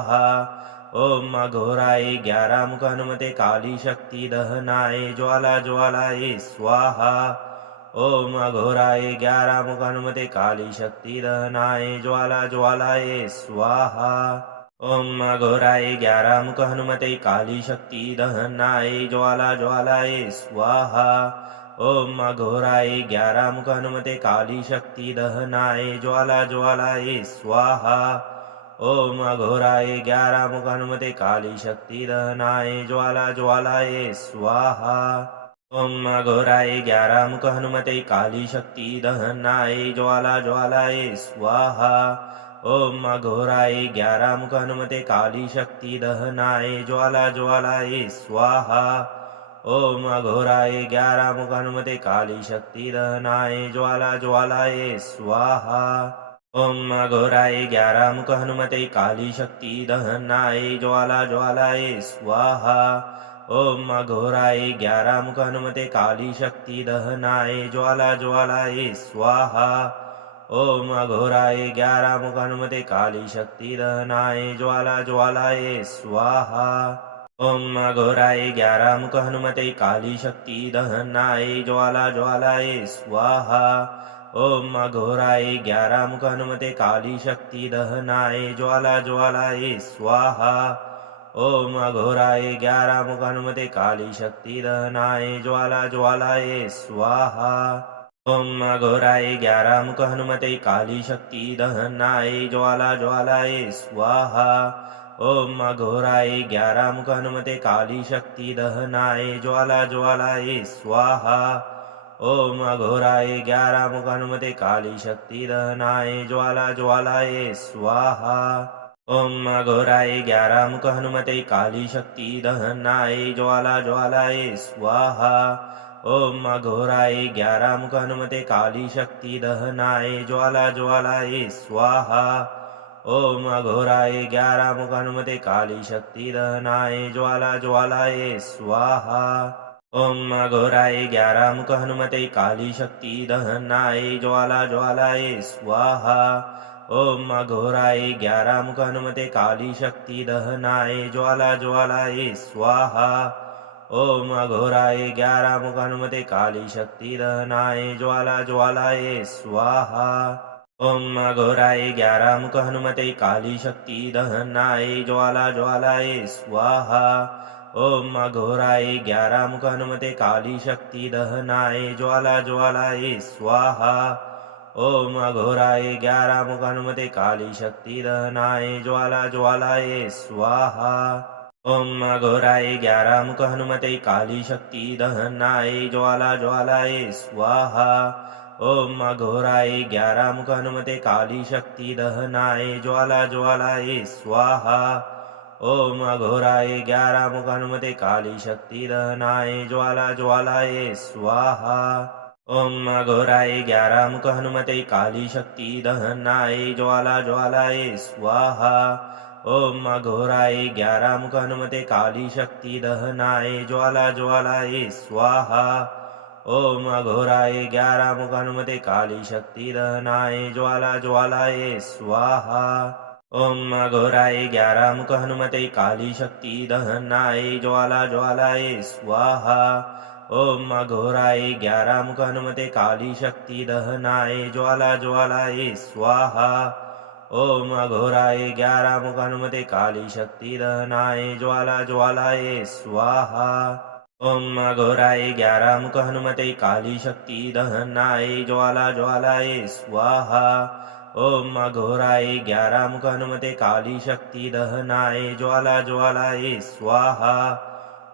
ओम अघोराय 11 मुख हनुमते काली शक्ति दहनाय ज्वाला ज्वालाय स्वाहा। ओम अघोराय 11 मुख हनुमते काली शक्ति दहनाय ज्वाला ज्वालाय स्वाहा। ओम अघोराय 11 मुख हनुमते काली शक्ति दहनाय ज्वाला ज्वालाय स्वाहा। ओम अघोराय 11 मुख हनुमते काली शक्ति दहनाय ज्वाला ज्वालाय स्वाहा। ओम अघोराय 11 मुख हनुमते काली शक्ति दहनाय ज्वाला ज्वालाय स्वाहा। ओम अघोराय 11 मुख हनुमते काली शक्ति दहनाय ज्वाला ज्वालाय स्वाहा। ओम अघोराय 11 मुख हनुमते काली शक्ति दहनाय ज्वाला ज्वालाय स्वाहा। ओम अघोराय 11 मुख हनुमते काली शक्ति दहनाय ज्वाला ज्वालाय स्वाहा। ओम अघोराय 11 मुख हनुमते काली शक्ति दहनाय ज्वाला ज्वालाय स्वाहा। ओम अघोराय 11 मुख हनुमते काली शक्ति दहनाय ज्वाला ज्वालाय स्वाहा। ओम अघोराय 11 मुख हनुमते काली शक्ति दहनाय ज्वाला ज्वालाय स्वाहा। ओम अघोराय 11 मुख हनुमते काली शक्ति दहनाय ज्वाला ज्वालाय स्वाहा। ओम अघोराय 11 मुख हनुमते काली शक्ति दहनाय ज्वाला ज्वालाय स्वाहा। ओम अघोराय 11 मुख हनुमते काली शक्ति दहनाय ज्वाला ज्वालाय स्वाहा। ओम अघोराय 11 मुख हनुमते काली शक्ति दहनाय ज्वाला ज्वालाय स्वाहा। ओम अघोराय 11 मुख हनुमते काली शक्ति दहनाय ज्वाला ज्वालाय स्वाहा। ओम अघोराय 11 मुख हनुमते काली शक्ति दहनाय ज्वाला ज्वालाय स्वाहा। ओम अघोराय 11 मुख हनुमते काली शक्ति दहनाय ज्वाला ज्वालाय स्वाहा। ओम अघोराय 11 मुख हनुमते काली शक्ति दहनाय ज्वाला ज्वालाय स्वाहा। ओम अघोराय 11 मुख हनुमते काली शक्ति दहनाय ज्वाला ज्वालाय स्वाहा। ओम अघोराय 11 मुख हनुमते काली शक्ति दहनाय ज्वाला ज्वालाय स्वाहा। ओम अघोराय 11 मुख हनुमते काली शक्ति दहनाय ज्वाला ज्वालाय स्वाहा। ओम अघोराय 11 मुख हनुमते काली शक्ति दहनाय ज्वाला ज्वालाय स्वाहा। ओम अघोराय 11 मुख हनुमते काली शक्ति दहनाय ज्वाला ज्वालाय स्वाहा। ओम अघोराय 11 मुख हनुमते काली शक्ति दहनाय ज्वाला ज्वालाय स्वाहा। ओम अघोराय 11 मुख हनुमते काली शक्ति दहनाय ज्वाला ज्वालाय स्वाहा। ओम अघोराय 11 मुख हनुमते काली शक्ति दहनाय ज्वाला ज्वालाय स्वाहा। ओम अघोराय 11 मुख हनुमते काली शक्ति दहनाय ज्वाला ज्वालाय स्वाहा। ओम अघोराय 11 मुख हनुमते काली शक्ति दहनाय ज्वाला ज्वालाय स्वाहा। ओम अघोराय 11 मुख हनुमते काली शक्ति दहनाय ज्वाला ज्वालाय स्वाहा। ओम अघोराय 11 मुख हनुमते काली शक्ति दहनाय ज्वाला ज्वालाय स्वाहा। ओम अघोराय 11 मुख हनुमते काली शक्ति दहनाय ज्वाला ज्वालाय स्वाहा। ओम अघोराय 11 मुख हनुमते काली शक्ति दहनाय ज्वाला ज्वालाय स्वाहा। ओम अघोराय 11 मुख हनुमते काली शक्ति दहनाय ज्वाला ज्वालाय स्वाहा। ओम अघोराय 11 मुख हनुमते काली शक्ति दहनाय ज्वाला ज्वालाय स्वाहा। ओम अघोराय 11 मुख हनुमते काली शक्ति दहनाय ज्वाला ज्वालाय स्वाहा। ओम अघोराय 11 मुख हनुमते काली शक्ति दहनाय ज्वाला ज्वालाय स्वाहा।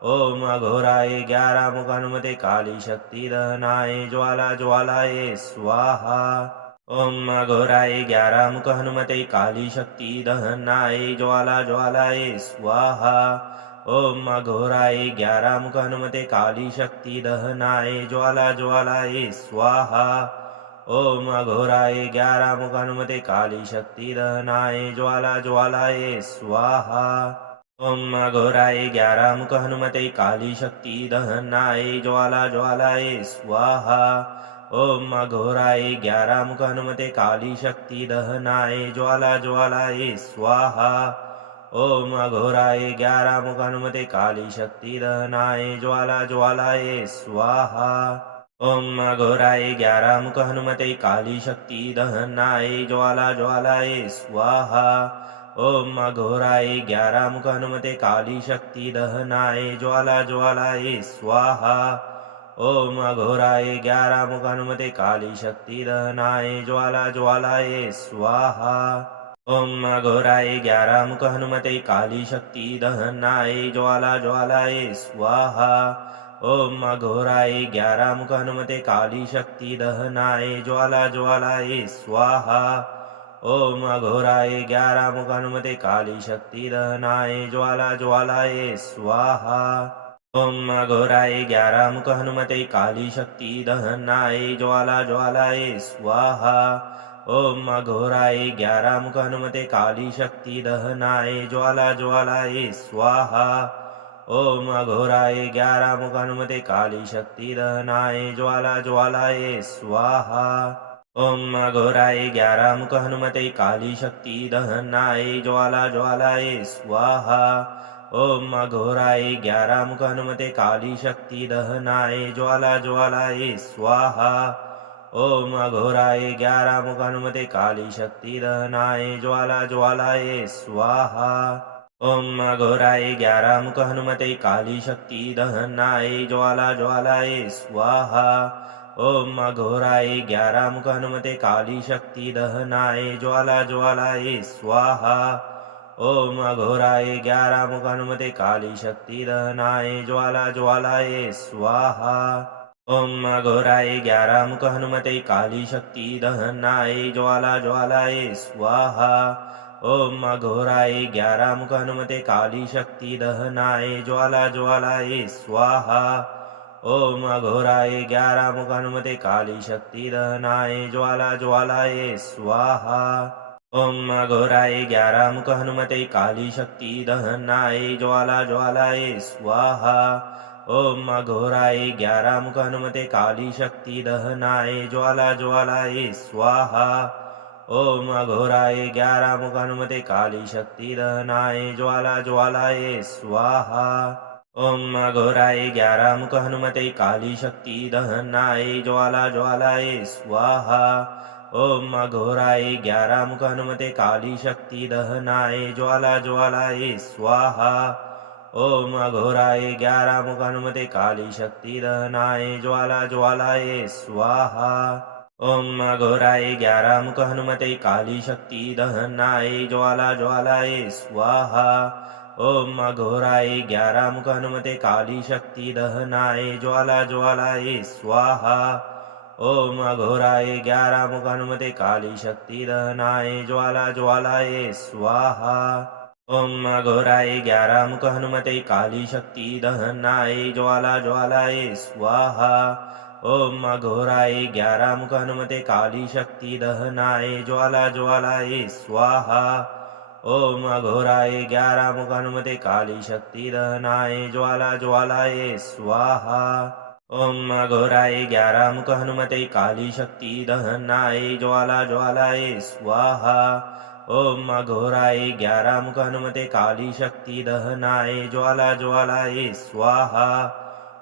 ओम अघोराय 11 मुख हनुमते काली शक्ति दहनाय ज्वाला ज्वालाय स्वाहा। ओम अघोराय 11 मुख हनुमते काली शक्ति दहनाय ज्वाला ज्वालाय स्वाहा। ओम अघोराय 11 मुख हनुमते काली शक्ति दहनाय ज्वाला ज्वालाय स्वाहा। ओम अघोराय 11 मुख हनुमते काली शक्ति दहनाय ज्वाला ज्वालाय स्वाहा। ओम अघोराय 11 मुख हनुमते काली शक्ति दहनाय ज्वाला ज्वालाय स्वाहा। ओम अघोराय 11 मुख हनुमते काली शक्ति दहनाय ज्वाला ज्वालाय स्वाहा। ओम अघोराय 11 मुख हनुमते काली शक्ति दहनाय ज्वाला ज्वालाय स्वाहा। ओम अघोराय 11 मुख हनुमते काली शक्ति दहनाय ज्वाला ज्वालाय स्वाहा। ओम अघोराय 11 मुख हनुमते काली शक्ति दहनाय ज्वाला ज्वालाय स्वाहा। ओम अघोराय 11 मुख हनुमते काली शक्ति दहनाय ज्वाला ज्वालाय स्वाहा। ओम अघोराय 11 मुख हनुमते काली शक्ति दहनाय ज्वाला ज्वालाय स्वाहा। ओम अघोराय 11 मुख हनुमते काली शक्ति दहनाय ज्वाला ज्वालाय स्वाहा। ओम अघोराय 11 मुख हनुमते काली शक्ति दहनाय ज्वाला ज्वालाय स्वाहा। ओम अघोराय 11 मुख हनुमते काली शक्ति दहनाय ज्वाला ज्वालाय स्वाहा। ओम अघोराय 11 मुख हनुमते काली शक्ति दहनाय ज्वाला ज्वालाय स्वाहा। ओम अघोराय 11 मुख हनुमते काली शक्ति दहनाय ज्वाला ज्वालाय स्वाहा। ओम अघोराय 11 मुख हनुमते काली शक्ति दहनाय ज्वाला ज्वालाय स्वाहा। ओम अघोराय 11 मुख हनुमते काली शक्ति दहनाय ज्वाला ज्वालाय स्वाहा। ओम अघोराय 11 मुख हनुमते काली शक्ति दहनाय ज्वाला ज्वालाय स्वाहा। ओम अघोराय 11 मुख हनुमते काली शक्ति दहनाय ज्वाला ज्वालाय स्वाहा। ओम अघोराय 11 मुख हनुमते काली शक्ति दहनाय ज्वाला ज्वालाय स्वाहा। ओम अघोराय 11 मुख हनुमते काली शक्ति दहनाय ज्वाला ज्वालाय स्वाहा। ओम अघोराय 11 मुख हनुमते काली शक्ति दहनाय ज्वाला ज्वालाय स्वाहा। ओम अघोराय 11 मुख हनुमते काली शक्ति दहनाय ज्वाला ज्वालाय स्वाहा। ओम अघोराय 11 मुख हनुमते काली शक्ति दहनाय ज्वाला ज्वालाय स्वाहा। ओम अघोराय 11 मुख हनुमते काली शक्ति दहनाय ज्वाला ज्वालाय स्वाहा। ओम अघोराय 11 मुख हनुमते काली शक्ति दहनाय ज्वाला ज्वालाय स्वाहा। ओम अघोराय 11 मुख हनुमते काली शक्ति दहनाय ज्वाला ज्वालाय स्वाहा। ओम अघोराय 11 मुख हनुमते काली शक्ति दहनाय ज्वाला ज्वालाय स्वाहा। ओम अघोराय 11 मुख हनुमते काली शक्ति दहनाय ज्वाला ज्वालाय स्वाहा। ओम अघोराय 11 मुख हनुमते काली शक्ति दहनाय ज्वाला ज्वालाय स्वाहा। ओम अघोराय 11 मुख हनुमते काली शक्ति दहनाय ज्वाला ज्वालाय स्वाहा। ओम अघोराय 11 मुख हनुमते काली शक्ति दहनाय ज्वाला ज्वालाय स्वाहा। ओम अघोराय 11 मुख हनुमते काली शक्ति दहनाय ज्वाला ज्वालाय स्वाहा। ओम अघोराय 11 मुख हनुमते काली शक्ति दहनाय ज्वाला ज्वालाय स्वाहा। ओम अघोराय 11 मुख हनुमते काली शक्ति दहनाय ज्वाला ज्वालाय स्वाहा। ओम अघोराय 11 मुख हनुमते काली शक्ति दहनाय ज्वाला ज्वालाय स्वाहा। ओम अघोराय 11 मुख हनुमते काली शक्ति दहनाय ज्वाला ज्वालाय स्वाहा। ओम अघोराय 11 मुख हनुमते काली शक्ति दहनाय ज्वाला ज्वालाय स्वाहा।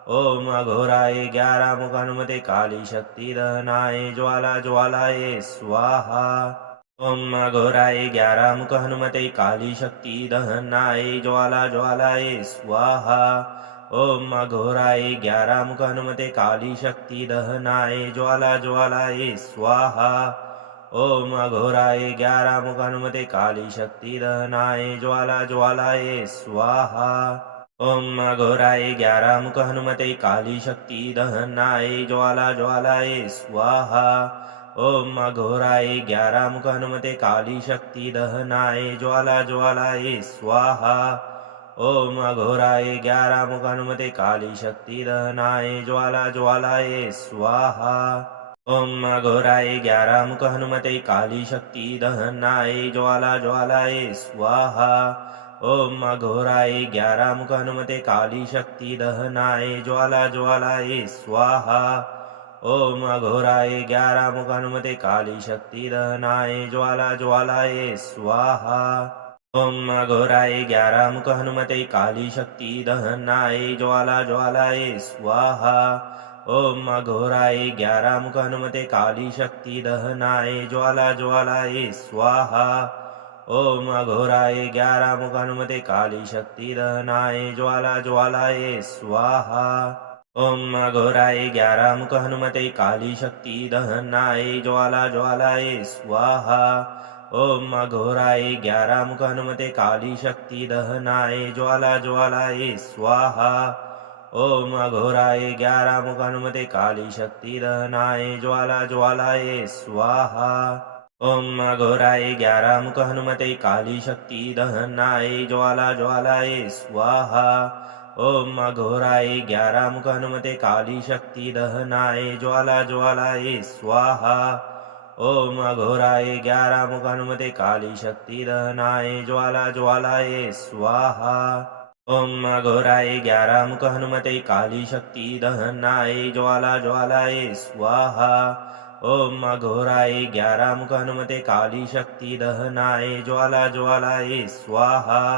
ओम अघोराय 11 मुख हनुमते काली शक्ति दहनाय ज्वाला ज्वालाय स्वाहा। ओम अघोराय 11 मुख हनुमते काली शक्ति दहनाय ज्वाला ज्वालाय स्वाहा। ओम अघोराय 11 मुख हनुमते काली शक्ति दहनाय ज्वाला ज्वालाय स्वाहा। ओम अघोराय 11 मुख हनुमते काली शक्ति दहनाय ज्वाला ज्वालाय स्वाहा। ओम अघोराय 11 मुख हनुमते काली शक्ति दहनाय ज्वाला ज्वालाय स्वाहा। ओम अघोराय 11 मुख हनुमते काली शक्ति दहनाय ज्वाला ज्वालाय स्वाहा। ओम अघोराय 11 मुख हनुमते काली शक्ति दहनाय ज्वाला ज्वालाय स्वाहा। ओम अघोराय 11 मुख हनुमते काली शक्ति दहनाय ज्वाला ज्वालाय स्वाहा। ओम अघोराय 11 मुख हनुमते काली शक्ति दहनाय ज्वाला ज्वालाय स्वाहा। ओम अघोराय 11 मुख हनुमते काली शक्ति दहनाय ज्वाला ज्वालाय स्वाहा। ओम अघोराय 11 मुख हनुमते काली शक्ति दहनाय ज्वाला ज्वालाय स्वाहा। ओम अघोराय 11 मुख हनुमते काली शक्ति दहनाय ज्वाला ज्वालाय स्वाहा। ओम अघोराय 11 मुख हनुमते काली शक्ति दहनाय ज्वाला ज्वालाय स्वाहा। ओम अघोराय 11 मुख हनुमते काली शक्ति दहनाय ज्वाला ज्वालाय स्वाहा। ओम अघोराय 11 मुख हनुमते काली शक्ति दहनाय ज्वाला ज्वालाय स्वाहा। ओम अघोराय 11 मुख हनुमते काली शक्ति दहनाय ज्वाला ज्वालाय स्वाहा। ओम अघोराय 11 मुख हनुमते काली शक्ति दहनाय ज्वाला ज्वालाय स्वाहा। ओम अघोराय 11 मुख हनुमते काली शक्ति दहनाय ज्वाला ज्वालाय स्वाहा। ओम अघोराय 11 मुख हनुमते काली शक्ति दहनाय ज्वाला ज्वालाय स्वाहा। ओम अघोराय 11 मुख हनुमते काली शक्ति दहनाय ज्वाला ज्वालाय स्वाहा। ओम अघोराय 11 मुख हनुमते काली शक्ति दहनाय ज्वाला ज्वालाय स्वाहा। ओम अघोराय 11 मुख हनुमते काली शक्ति दहनाय ज्वाला ज्वालाय स्वाहा।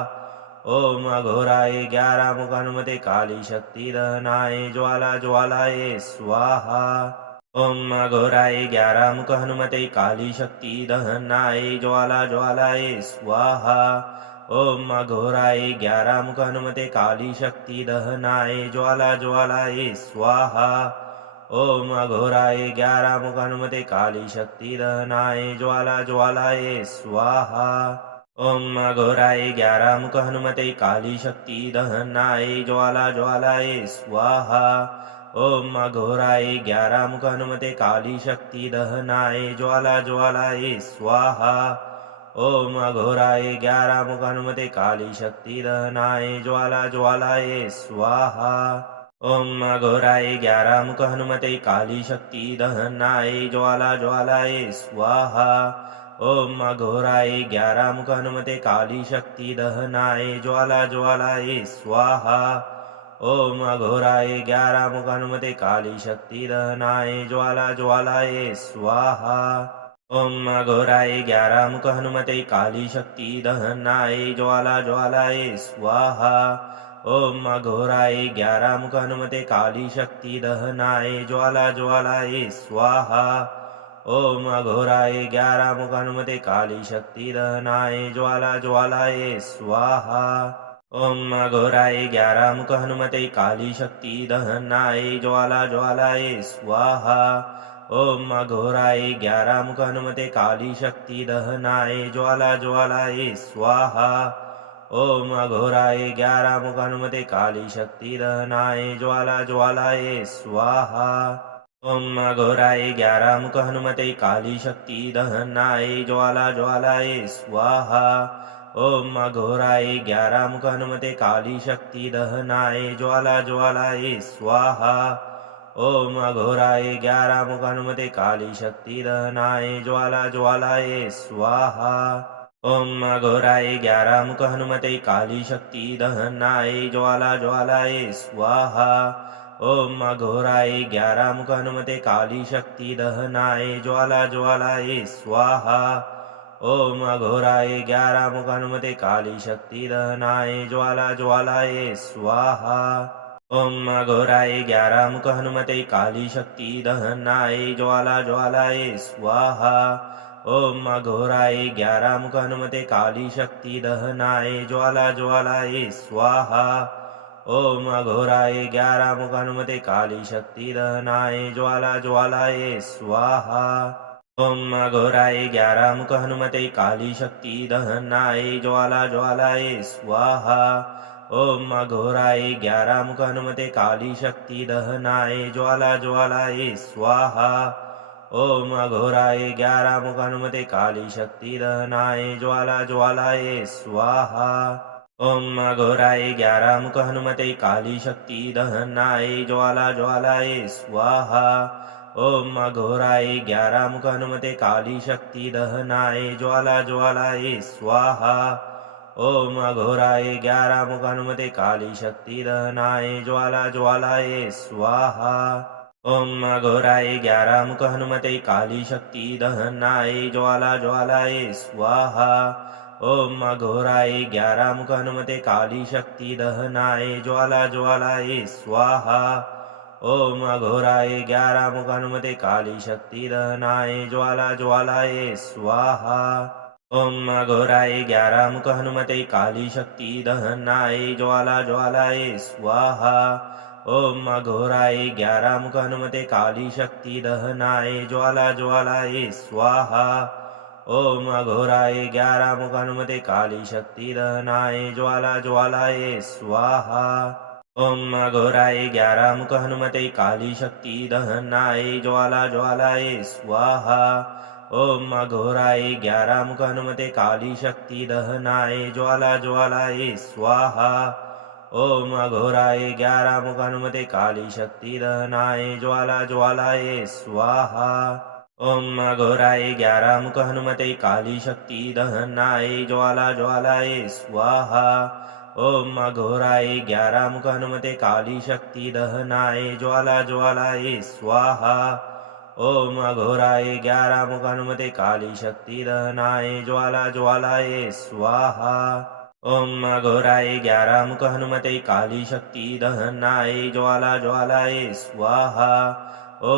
ओम अघोराय 11 मुख हनुमते काली शक्ति दहनाय ज्वाला ज्वालाय स्वाहा। ओम अघोराय 11 मुख हनुमते काली शक्ति दहनाय ज्वाला ज्वालाय स्वाहा। ओम अघोराय 11 मुख हनुमते काली शक्ति दहनाय ज्वाला ज्वालाय स्वाहा। ओम अघोराय 11 मुख हनुमते काली शक्ति दहनाय ज्वाला ज्वालाय स्वाहा। ओम अघोराय 11 मुख हनुमते काली शक्ति दहनाय ज्वाला ज्वालाय स्वाहा। ओम अघोराय 11 मुख हनुमते काली शक्ति दहनाय ज्वाला ज्वालाय स्वाहा। ओम अघोराय 11 मुख हनुमते काली शक्ति दहनाय ज्वाला ज्वालाय स्वाहा। ओम अघोराय 11 मुख हनुमते काली शक्ति दहनाय ज्वाला ज्वालाय स्वाहा। ओम अघोराय 11 मुख हनुमते काली शक्ति दहनाय ज्वाला ज्वालाय स्वाहा। ओम अघोराय 11 मुख हनुमते काली शक्ति दहनाय ज्वाला ज्वालाय स्वाहा। ओम अघोराय 11 मुख हनुमते काली शक्ति दहनाय ज्वाला ज्वालाय स्वाहा। ओम अघोराय 11 मुख हनुमते काली शक्ति दहनाय ज्वाला ज्वालाय स्वाहा। ओम अघोराय 11 मुख हनुमते काली शक्ति दहनाय ज्वाला ज्वालाय स्वाहा। ओम अघोराय 11 मुख हनुमते काली शक्ति दहनाय ज्वाला ज्वालाय स्वाहा। ओम अघोराय 11 मुख हनुमते काली शक्ति दहनाय ज्वाला ज्वालाय स्वाहा। ओम अघोराय 11 मुख हनुमते काली शक्ति दहनाय ज्वाला ज्वालाय स्वाहा। ओम अघोराय 11 मुख हनुमते काली शक्ति दहनाय ज्वाला ज्वालाय स्वाहा। ओम अघोराय 11 मुख हनुमते काली शक्ति दहनाय ज्वाला ज्वालाय स्वाहा। ओम अघोराय 11 मुख हनुमते काली शक्ति दहनाय ज्वाला ज्वालाय स्वाहा। ओम अघोराय 11 मुख हनुमते काली शक्ति दहनाय ज्वाला ज्वालाय स्वाहा। ओम अघोराय 11 मुख हनुमते काली शक्ति दहनाय ज्वाला ज्वालाय स्वाहा। ओम अघोराय 11 मुख हनुमते काली शक्ति दहनाय ज्वाला ज्वालाय स्वाहा। ओम अघोराय 11 मुख हनुमते काली शक्ति दहनाय ज्वाला ज्वालाय स्वाहा। ओम अघोराय 11 मुख हनुमते काली शक्ति दहनाय ज्वाला ज्वालाय स्वाहा। ओम अघोराय 11 मुख हनुमते काली शक्ति दहनाय ज्वाला ज्वालाय स्वाहा। ओम अघोराय 11 मुख हनुमते काली शक्ति दहनाय ज्वाला ज्वालाय स्वाहा। ओम अघोराय 11 मुख हनुमते काली शक्ति दहनाय ज्वाला ज्वालाय स्वाहा। ओम अघोराय 11 मुख हनुमते काली शक्ति दहनाय ज्वाला ज्वालाय स्वाहा। ओम अघोराय 11 मुख हनुमते काली शक्ति दहनाय ज्वाला ज्वालाय स्वाहा। ओम अघोराय 11 मुख हनुमते काली शक्ति दहनाय ज्वाला ज्वालाय स्वाहा। ओम अघोराय 11 मुख हनुमते काली शक्ति दहनाय ज्वाला ज्वालाय स्वाहा। ओम अघोराय 11 मुख हनुमते काली शक्ति दहनाय ज्वाला ज्वालाय स्वाहा। ओम अघोराय 11 मुख हनुमते काली शक्ति दहनाय ज्वाला ज्वालाय स्वाहा। ओम अघोराय 11 मुख हनुमते काली शक्ति दहनाय ज्वाला ज्वालाय स्वाहा। ओम अघोराय 11 मुख हनुमते काली शक्ति दहनाय ज्वाला ज्वालाय स्वाहा। ओम अघोराय 11 मुख हनुमते काली शक्ति दहनाय ज्वाला ज्वालाय स्वाहा। ओम अघोराय 11 मुख हनुमते काली शक्ति दहनाय ज्वाला ज्वालाय स्वाहा। ओम अघोराय 11 मुख हनुमते काली शक्ति दहनाय ज्वाला ज्वालाय स्वाहा। ओम अघोराय 11 मुख हनुमते काली शक्ति दहनाय ज्वाला ज्वालाय स्वाहा। ओम अघोराय 11 मुख हनुमते काली शक्ति दहनाय ज्वाला ज्वालाय स्वाहा। ओम अघोराय 11 मुख हनुमते काली शक्ति दहनाय ज्वाला ज्वालाय स्वाहा। ओम अघोराय 11 मुख हनुमते काली शक्ति दहनाय ज्वाला ज्वालाय स्वाहा। ओम अघोराय 11 मुख हनुमते काली शक्ति दहनाय ज्वाला ज्वालाय स्वाहा। ओम अघोराय 11 मुख हनुमते काली शक्ति दहनाय ज्वाला ज्वालाय स्वाहा।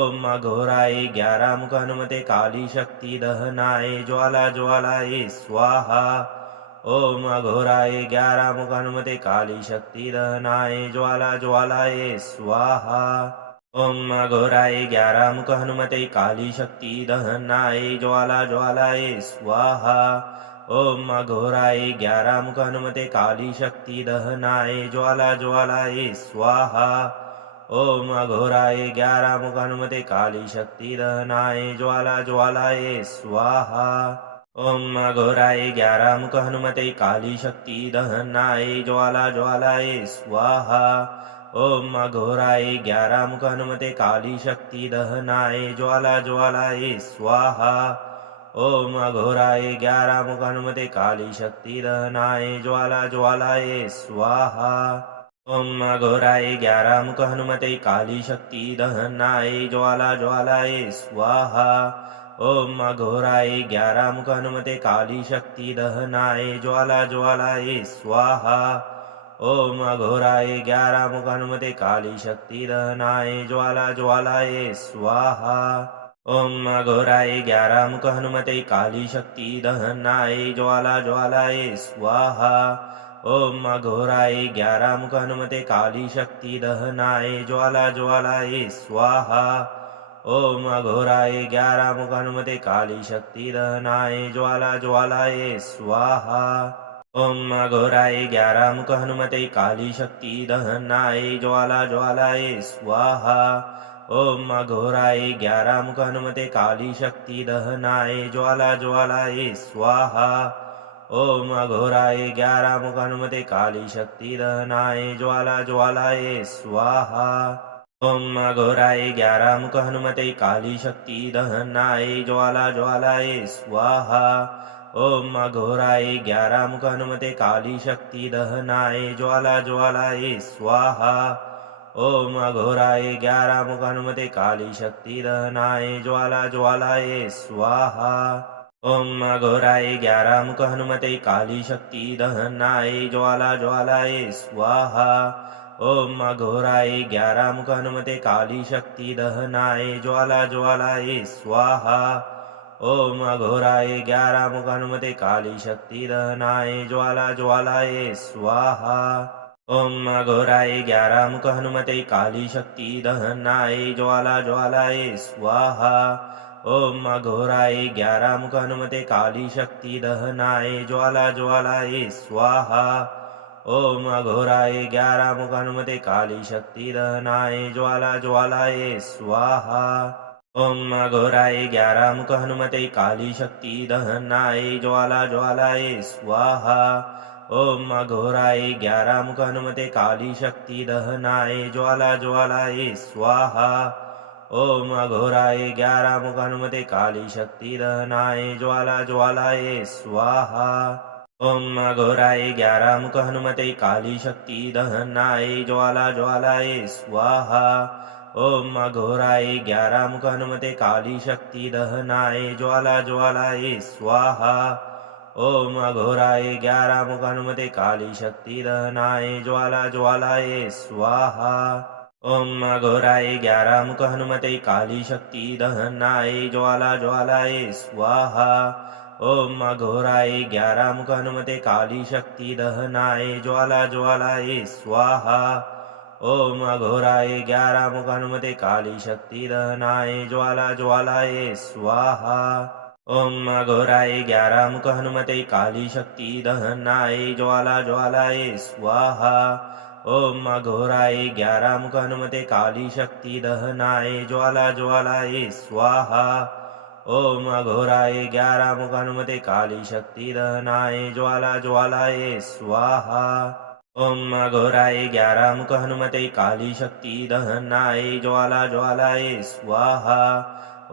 ओम अघोराय 11 मुख हनुमते काली शक्ति दहनाय ज्वाला ज्वालाय स्वाहा। ओम अघोराय 11 मुख हनुमते काली शक्ति दहनाय ज्वाला ज्वालाय स्वाहा। ओम अघोराय 11 मुख हनुमते काली शक्ति दहनाय ज्वाला ज्वालाय स्वाहा। ओम अघोराय 11 मुख हनुमते काली शक्ति दहनाय ज्वाला ज्वालाय स्वाहा। ओम अघोराय 11 मुख हनुमते काली शक्ति दहनाय ज्वाला ज्वालाय स्वाहा। ओम अघोराय 11 मुख हनुमते काली शक्ति दहनाय ज्वाला ज्वालाय स्वाहा। ओम अघोराय 11 मुख हनुमते काली शक्ति दहनाय ज्वाला ज्वालाय स्वाहा। ओम अघोराय 11 मुख हनुमते काली शक्ति दहनाय ज्वाला ज्वालाय स्वाहा। ओम अघोराय 11 मुख हनुमते काली शक्ति दहनाय ज्वाला ज्वालाय स्वाहा। ओम अघोराय 11 मुख हनुमते काली शक्ति दहनाय ज्वाला ज्वालाय स्वाहा। ओम अघोराय 11 मुख हनुमते काली शक्ति दहनाय ज्वाला ज्वालाय स्वाहा। ओम अघोराय ग्यारहमुख हनुमते काली शक्ति दहनाय ज्वाला ज्वालाय स्वाहा। ओम अघोराय ग्यारहमुख हनुमते काली शक्ति दहनाय ज्वाला ज्वालाय स्वाहा। ओम अघोराय ग्यारहमुख हनुमते काली शक्ति दहनाय ज्वाला ज्वालाय स्वाहा। ओम अघोराय ग्यारहमुख हनुमते काली शक्ति दहनाय ज्वाला ज्वालाय स्वाहा। ओम अघोराय ग्यारहमुख हनुमते काली शक्ति दहनाय ज्वाला ज्वालाय स्वाहा। ओम अघोराय ग्यारहमुख हनुमते काली शक्ति दहनाय ज्वाला ज्वालाय स्वाहा। ओम अघोराय ग्यारहमुख हनुमते काली शक्ति दहनाय ज्वाला ज्वालाय स्वाहा। ओम अघोराय ग्यारहमुख हनुमते काली शक्ति दहनाय ज्वाला ज्वालाय स्वाहा। ओम अघोराय ग्यारहमुख हनुमते काली शक्ति दहनाय ज्वाला ज्वालाय स्वाहा। ओम अघोराय ग्यारहमुख हनुमते काली शक्ति दहनाय ज्वाला ज्वालाय स्वाहा। ओम अघोराय ग्यारहमुख हनुमते काली शक्ति दहनाय ज्वाला ज्वालाय स्वाहा। ओम अघोराय ग्यारहमुख हनुमते काली शक्ति दहनाय ज्वाला ज्वालाय स्वाहा। ओम अघोराय ग्यारहमुख हनुमते काली शक्ति दहनाय ज्वाला ज्वालाय स्वाहा। ओम अघोराय ग्यारहमुख हनुमते काली शक्ति दहनाय ज्वाला ज्वालाय स्वाहा। ओम अघोराय ग्यारहमुख हनुमते काली शक्ति दहनाय ज्वाला ज्वालाय स्वाहा। ओम अघोराय ग्यारहमुख हनुमते काली शक्ति दहनाय ज्वाला ज्वालाय स्वाहा। ओम अघोराय ग्यारहमुख हनुमते काली शक्ति दहनाय ज्वाला ज्वालाय स्वाहा। ओम अघोराय ग्यारहमुख हनुमते काली शक्ति दहनाय ज्वाला ज्वालाय स्वाहा। ओम अघोराय ग्यारहमुख हनुमते काली शक्ति दहनाय ज्वाला ज्वालाय स्वाहा। ओम अघोराय ग्यारहमुख हनुमते काली शक्ति दहनाय ज्वाला ज्वालाय स्वाहा। ओम अघोराय ग्यारहमुख हनुमते काली शक्ति दहनाय ज्वाला ज्वालाय स्वाहा। ओम अघोराय ग्यारहमुख हनुमते काली शक्ति दहनाय ज्वाला ज्वालाय स्वाहा। ओम अघोराय ग्यारहमुख हनुमते काली शक्ति दहनाय ज्वाला ज्वालाय स्वाहा। ओम अघोराय ग्यारहमुख हनुमते काली शक्ति दहनाय ज्वाला ज्वालाय स्वाहा। ओम अघोराय ग्यारहमुख हनुमते काली शक्ति दहनाय ज्वाला ज्वालाय स्वाहा। ओम अघोराय ग्यारहमुख हनुमते काली शक्ति दहनाय ज्वाला ज्वालाय स्वाहा। ओम अघोराय ग्यारहमुख हनुमते काली शक्ति दहनाय ज्वाला ज्वालाय स्वाहा। ओम अघोराय ग्यारहमुख हनुमते काली शक्ति दहनाय ज्वाला ज्वालाय स्वाहा।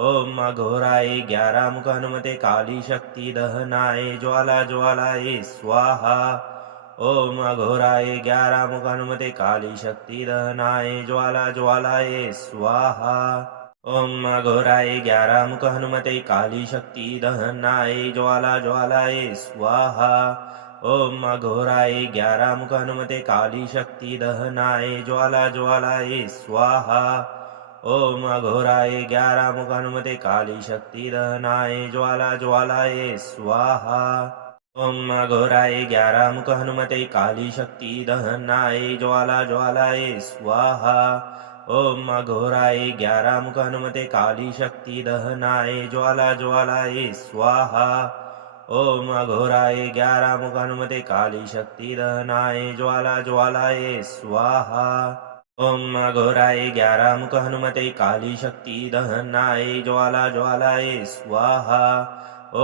ओम अघोराय ग्यारहमुख हनुमते काली शक्ति दहनाय ज्वाला ज्वालाय स्वाहा। ओम अघोराय ग्यारहमुख हनुमते काली शक्ति दहनाय ज्वाला ज्वालाय स्वाहा। ओम अघोराय ग्यारहमुख हनुमते काली शक्ति दहनाय ज्वाला ज्वालाय स्वाहा। ओम अघोराय ग्यारहमुख हनुमते काली शक्ति दहनाय ज्वाला ज्वालाय स्वाहा। ओम अघोराय ग्यारहमुख हनुमते काली शक्ति दहनाय ज्वाला ज्वालाय स्वाहा। ओम अघोराय ग्यारहमुख हनुमते काली शक्ति दहनाय ज्वाला ज्वालाय स्वाहा। ओम अघोराय ग्यारहमुख हनुमते काली शक्ति दहनाय ज्वाला ज्वालाय स्वाहा। ओम अघोराय ग्यारहमुख हनुमते काली शक्ति दहनाय ज्वाला ज्वालाय स्वाहा।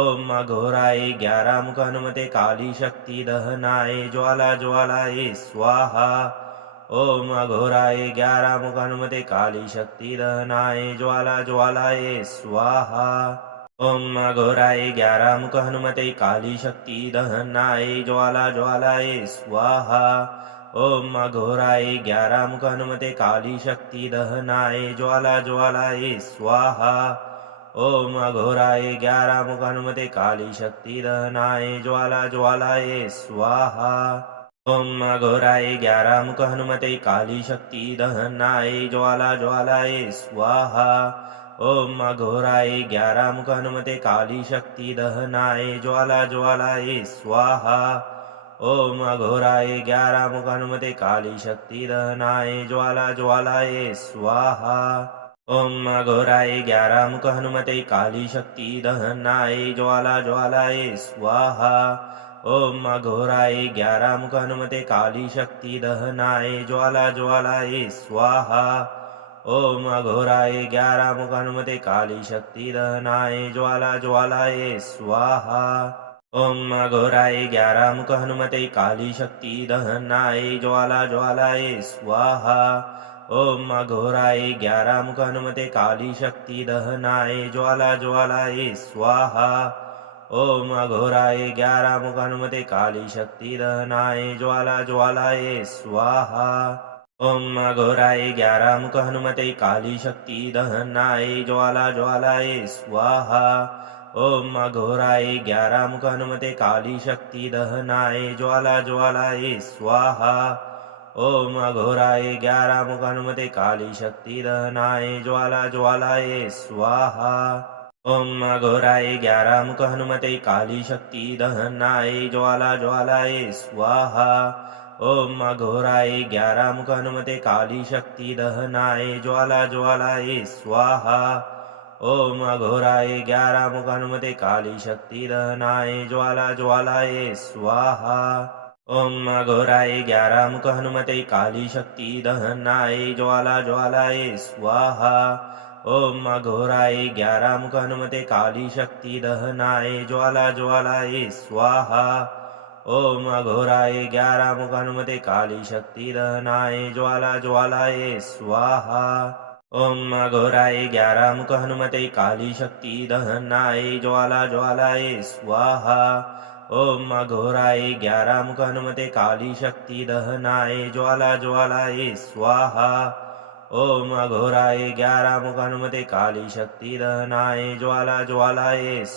ओम अघोराय ग्यारहमुख हनुमते काली शक्ति दहनाय ज्वाला ज्वालाय स्वाहा। ओम अघोराय ग्यारहमुख हनुमते काली शक्ति दहनाय ज्वाला ज्वालाय स्वाहा। ओम अघोराय ग्यारहमुख हनुमते काली शक्ति दहनाय ज्वाला ज्वालाय स्वाहा। ओम अघोराय ग्यारहमुख हनुमते काली शक्ति दहनाय ज्वाला ज्वालाय स्वाहा। ओम अघोराय ग्यारहमुख हनुमते काली शक्ति दहनाय ज्वाला ज्वालाय स्वाहा। ओम अघोराय ग्यारहमुख हनुमते काली शक्ति दहनाय ज्वाला ज्वालाय स्वाहा। ओम अघोराय ग्यारहमुख हनुमते काली शक्ति दहनाय ज्वाला ज्वालाय स्वाहा। ओम अघोराय 11 मुख हनुमते काली शक्ति दहनाय ज्वाला ज्वालाय स्वाहा। ओम अघोराय 11 मुख हनुमते काली शक्ति दहनाय ज्वाला ज्वालाय स्वाहा। ओम अघोराय 11 मुख हनुमते काली शक्ति दहनाय ज्वाला ज्वालाय स्वाहा। ओम अघोराय 11 मुख हनुमते काली शक्ति दहनाय ज्वाला ज्वालाय स्वाहा। ओम अघोराय 11 मुख हनुमते काली शक्ति दहनाय ज्वाला ज्वालाय स्वाहा। ओम अघोराय 11 मुख हनुमते काली शक्ति दहनाय ज्वाला ज्वालाय स्वाहा। ओम अघोराय 11 मुख हनुमते काली शक्ति दहनाय ज्वाला ज्वालाय स्वाहा। ओम अघोराय 11 मुख हनुमते काली शक्ति दहनाय ज्वाला ज्वालाय स्वाहा। ओम अघोराय 11 मुख हनुमते काली शक्ति दहनाय ज्वाला ज्वालाय स्वाहा। ओम अघोराय 11 मुख हनुमते काली शक्ति दहनाय ज्वाला ज्वालाय स्वाहा। ओम अघोराय 11 मुख हनुमते काली शक्ति दहनाय ज्वाला ज्वालाय स्वाहा। ओम अघोराय 11 मुख हनुमते काली शक्ति दहनाय ज्वाला ज्वालाय स्वाहा। ओम अघोराय 11 मुख हनुमते काली शक्ति दहनाय ज्वाला ज्वालाय स्वाहा। ओम अघोराय 11 मुख हनुमते काली शक्ति दहनाय ज्वाला ज्वालाय स्वाहा। ओम अघोराय 11 मुख हनुमते काली शक्ति दहनाय ज्वाला ज्वालाय स्वाहा। ओम अघोराय 11 मुख हनुमते काली शक्ति दहनाय ज्वाला ज्वालाय स्वाहा। ओम अघोराय 11 मुख हनुमते काली शक्ति दहनाय ज्वाला ज्वालाय स्वाहा। ओम अघोराय 11 मुख हनुमते काली शक्ति दहनाय ज्वाला ज्वालाय स्वाहा। ओम अघोराय 11 मुख हनुमते काली शक्ति दहनाय ज्वाला ज्वालाय स्वाहा।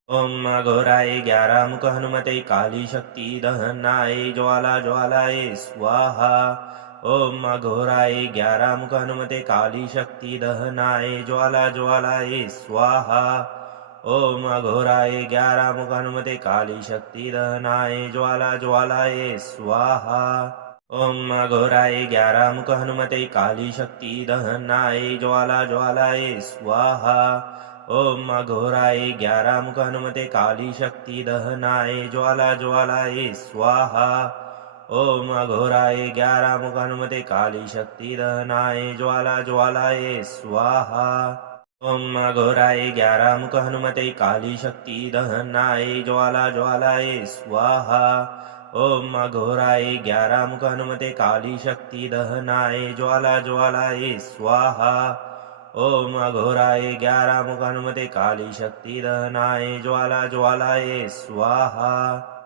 ओम अघोराय 11 मुख हनुमते काली शक्ति दहनाय ज्वाला ज्वालाय स्वाहा। ओम अघोराय 11 मुख हनुमते काली शक्ति दहनाय ज्वाला ज्वालाय स्वाहा। ओम अघोराय 11 मुख हनुमते काली शक्ति दहनाय ज्वाला ज्वालाय स्वाहा। ओम अघोराय 11 मुख हनुमते काली शक्ति दहनाय ज्वाला ज्वालाय स्वाहा। ओम अघोराय 11 मुख हनुमते काली शक्ति दहनाय ज्वाला ज्वालाय स्वाहा। ओम अघोराय 11 मुख हनुमते काली शक्ति दहनाय ज्वाला ज्वालाय स्वाहा। ओम अघोराय 11 मुख हनुमते काली शक्ति दहनाय ज्वाला ज्वालाय स्वाहा। ओम अघोराय 11 मुख हनुमते काली शक्ति दहनाय ज्वाला ज्वालाय स्वाहा। ओम अघोराय 11 मुख हनुमते काली शक्ति दहनाय ज्वाला ज्वालाय स्वाहा।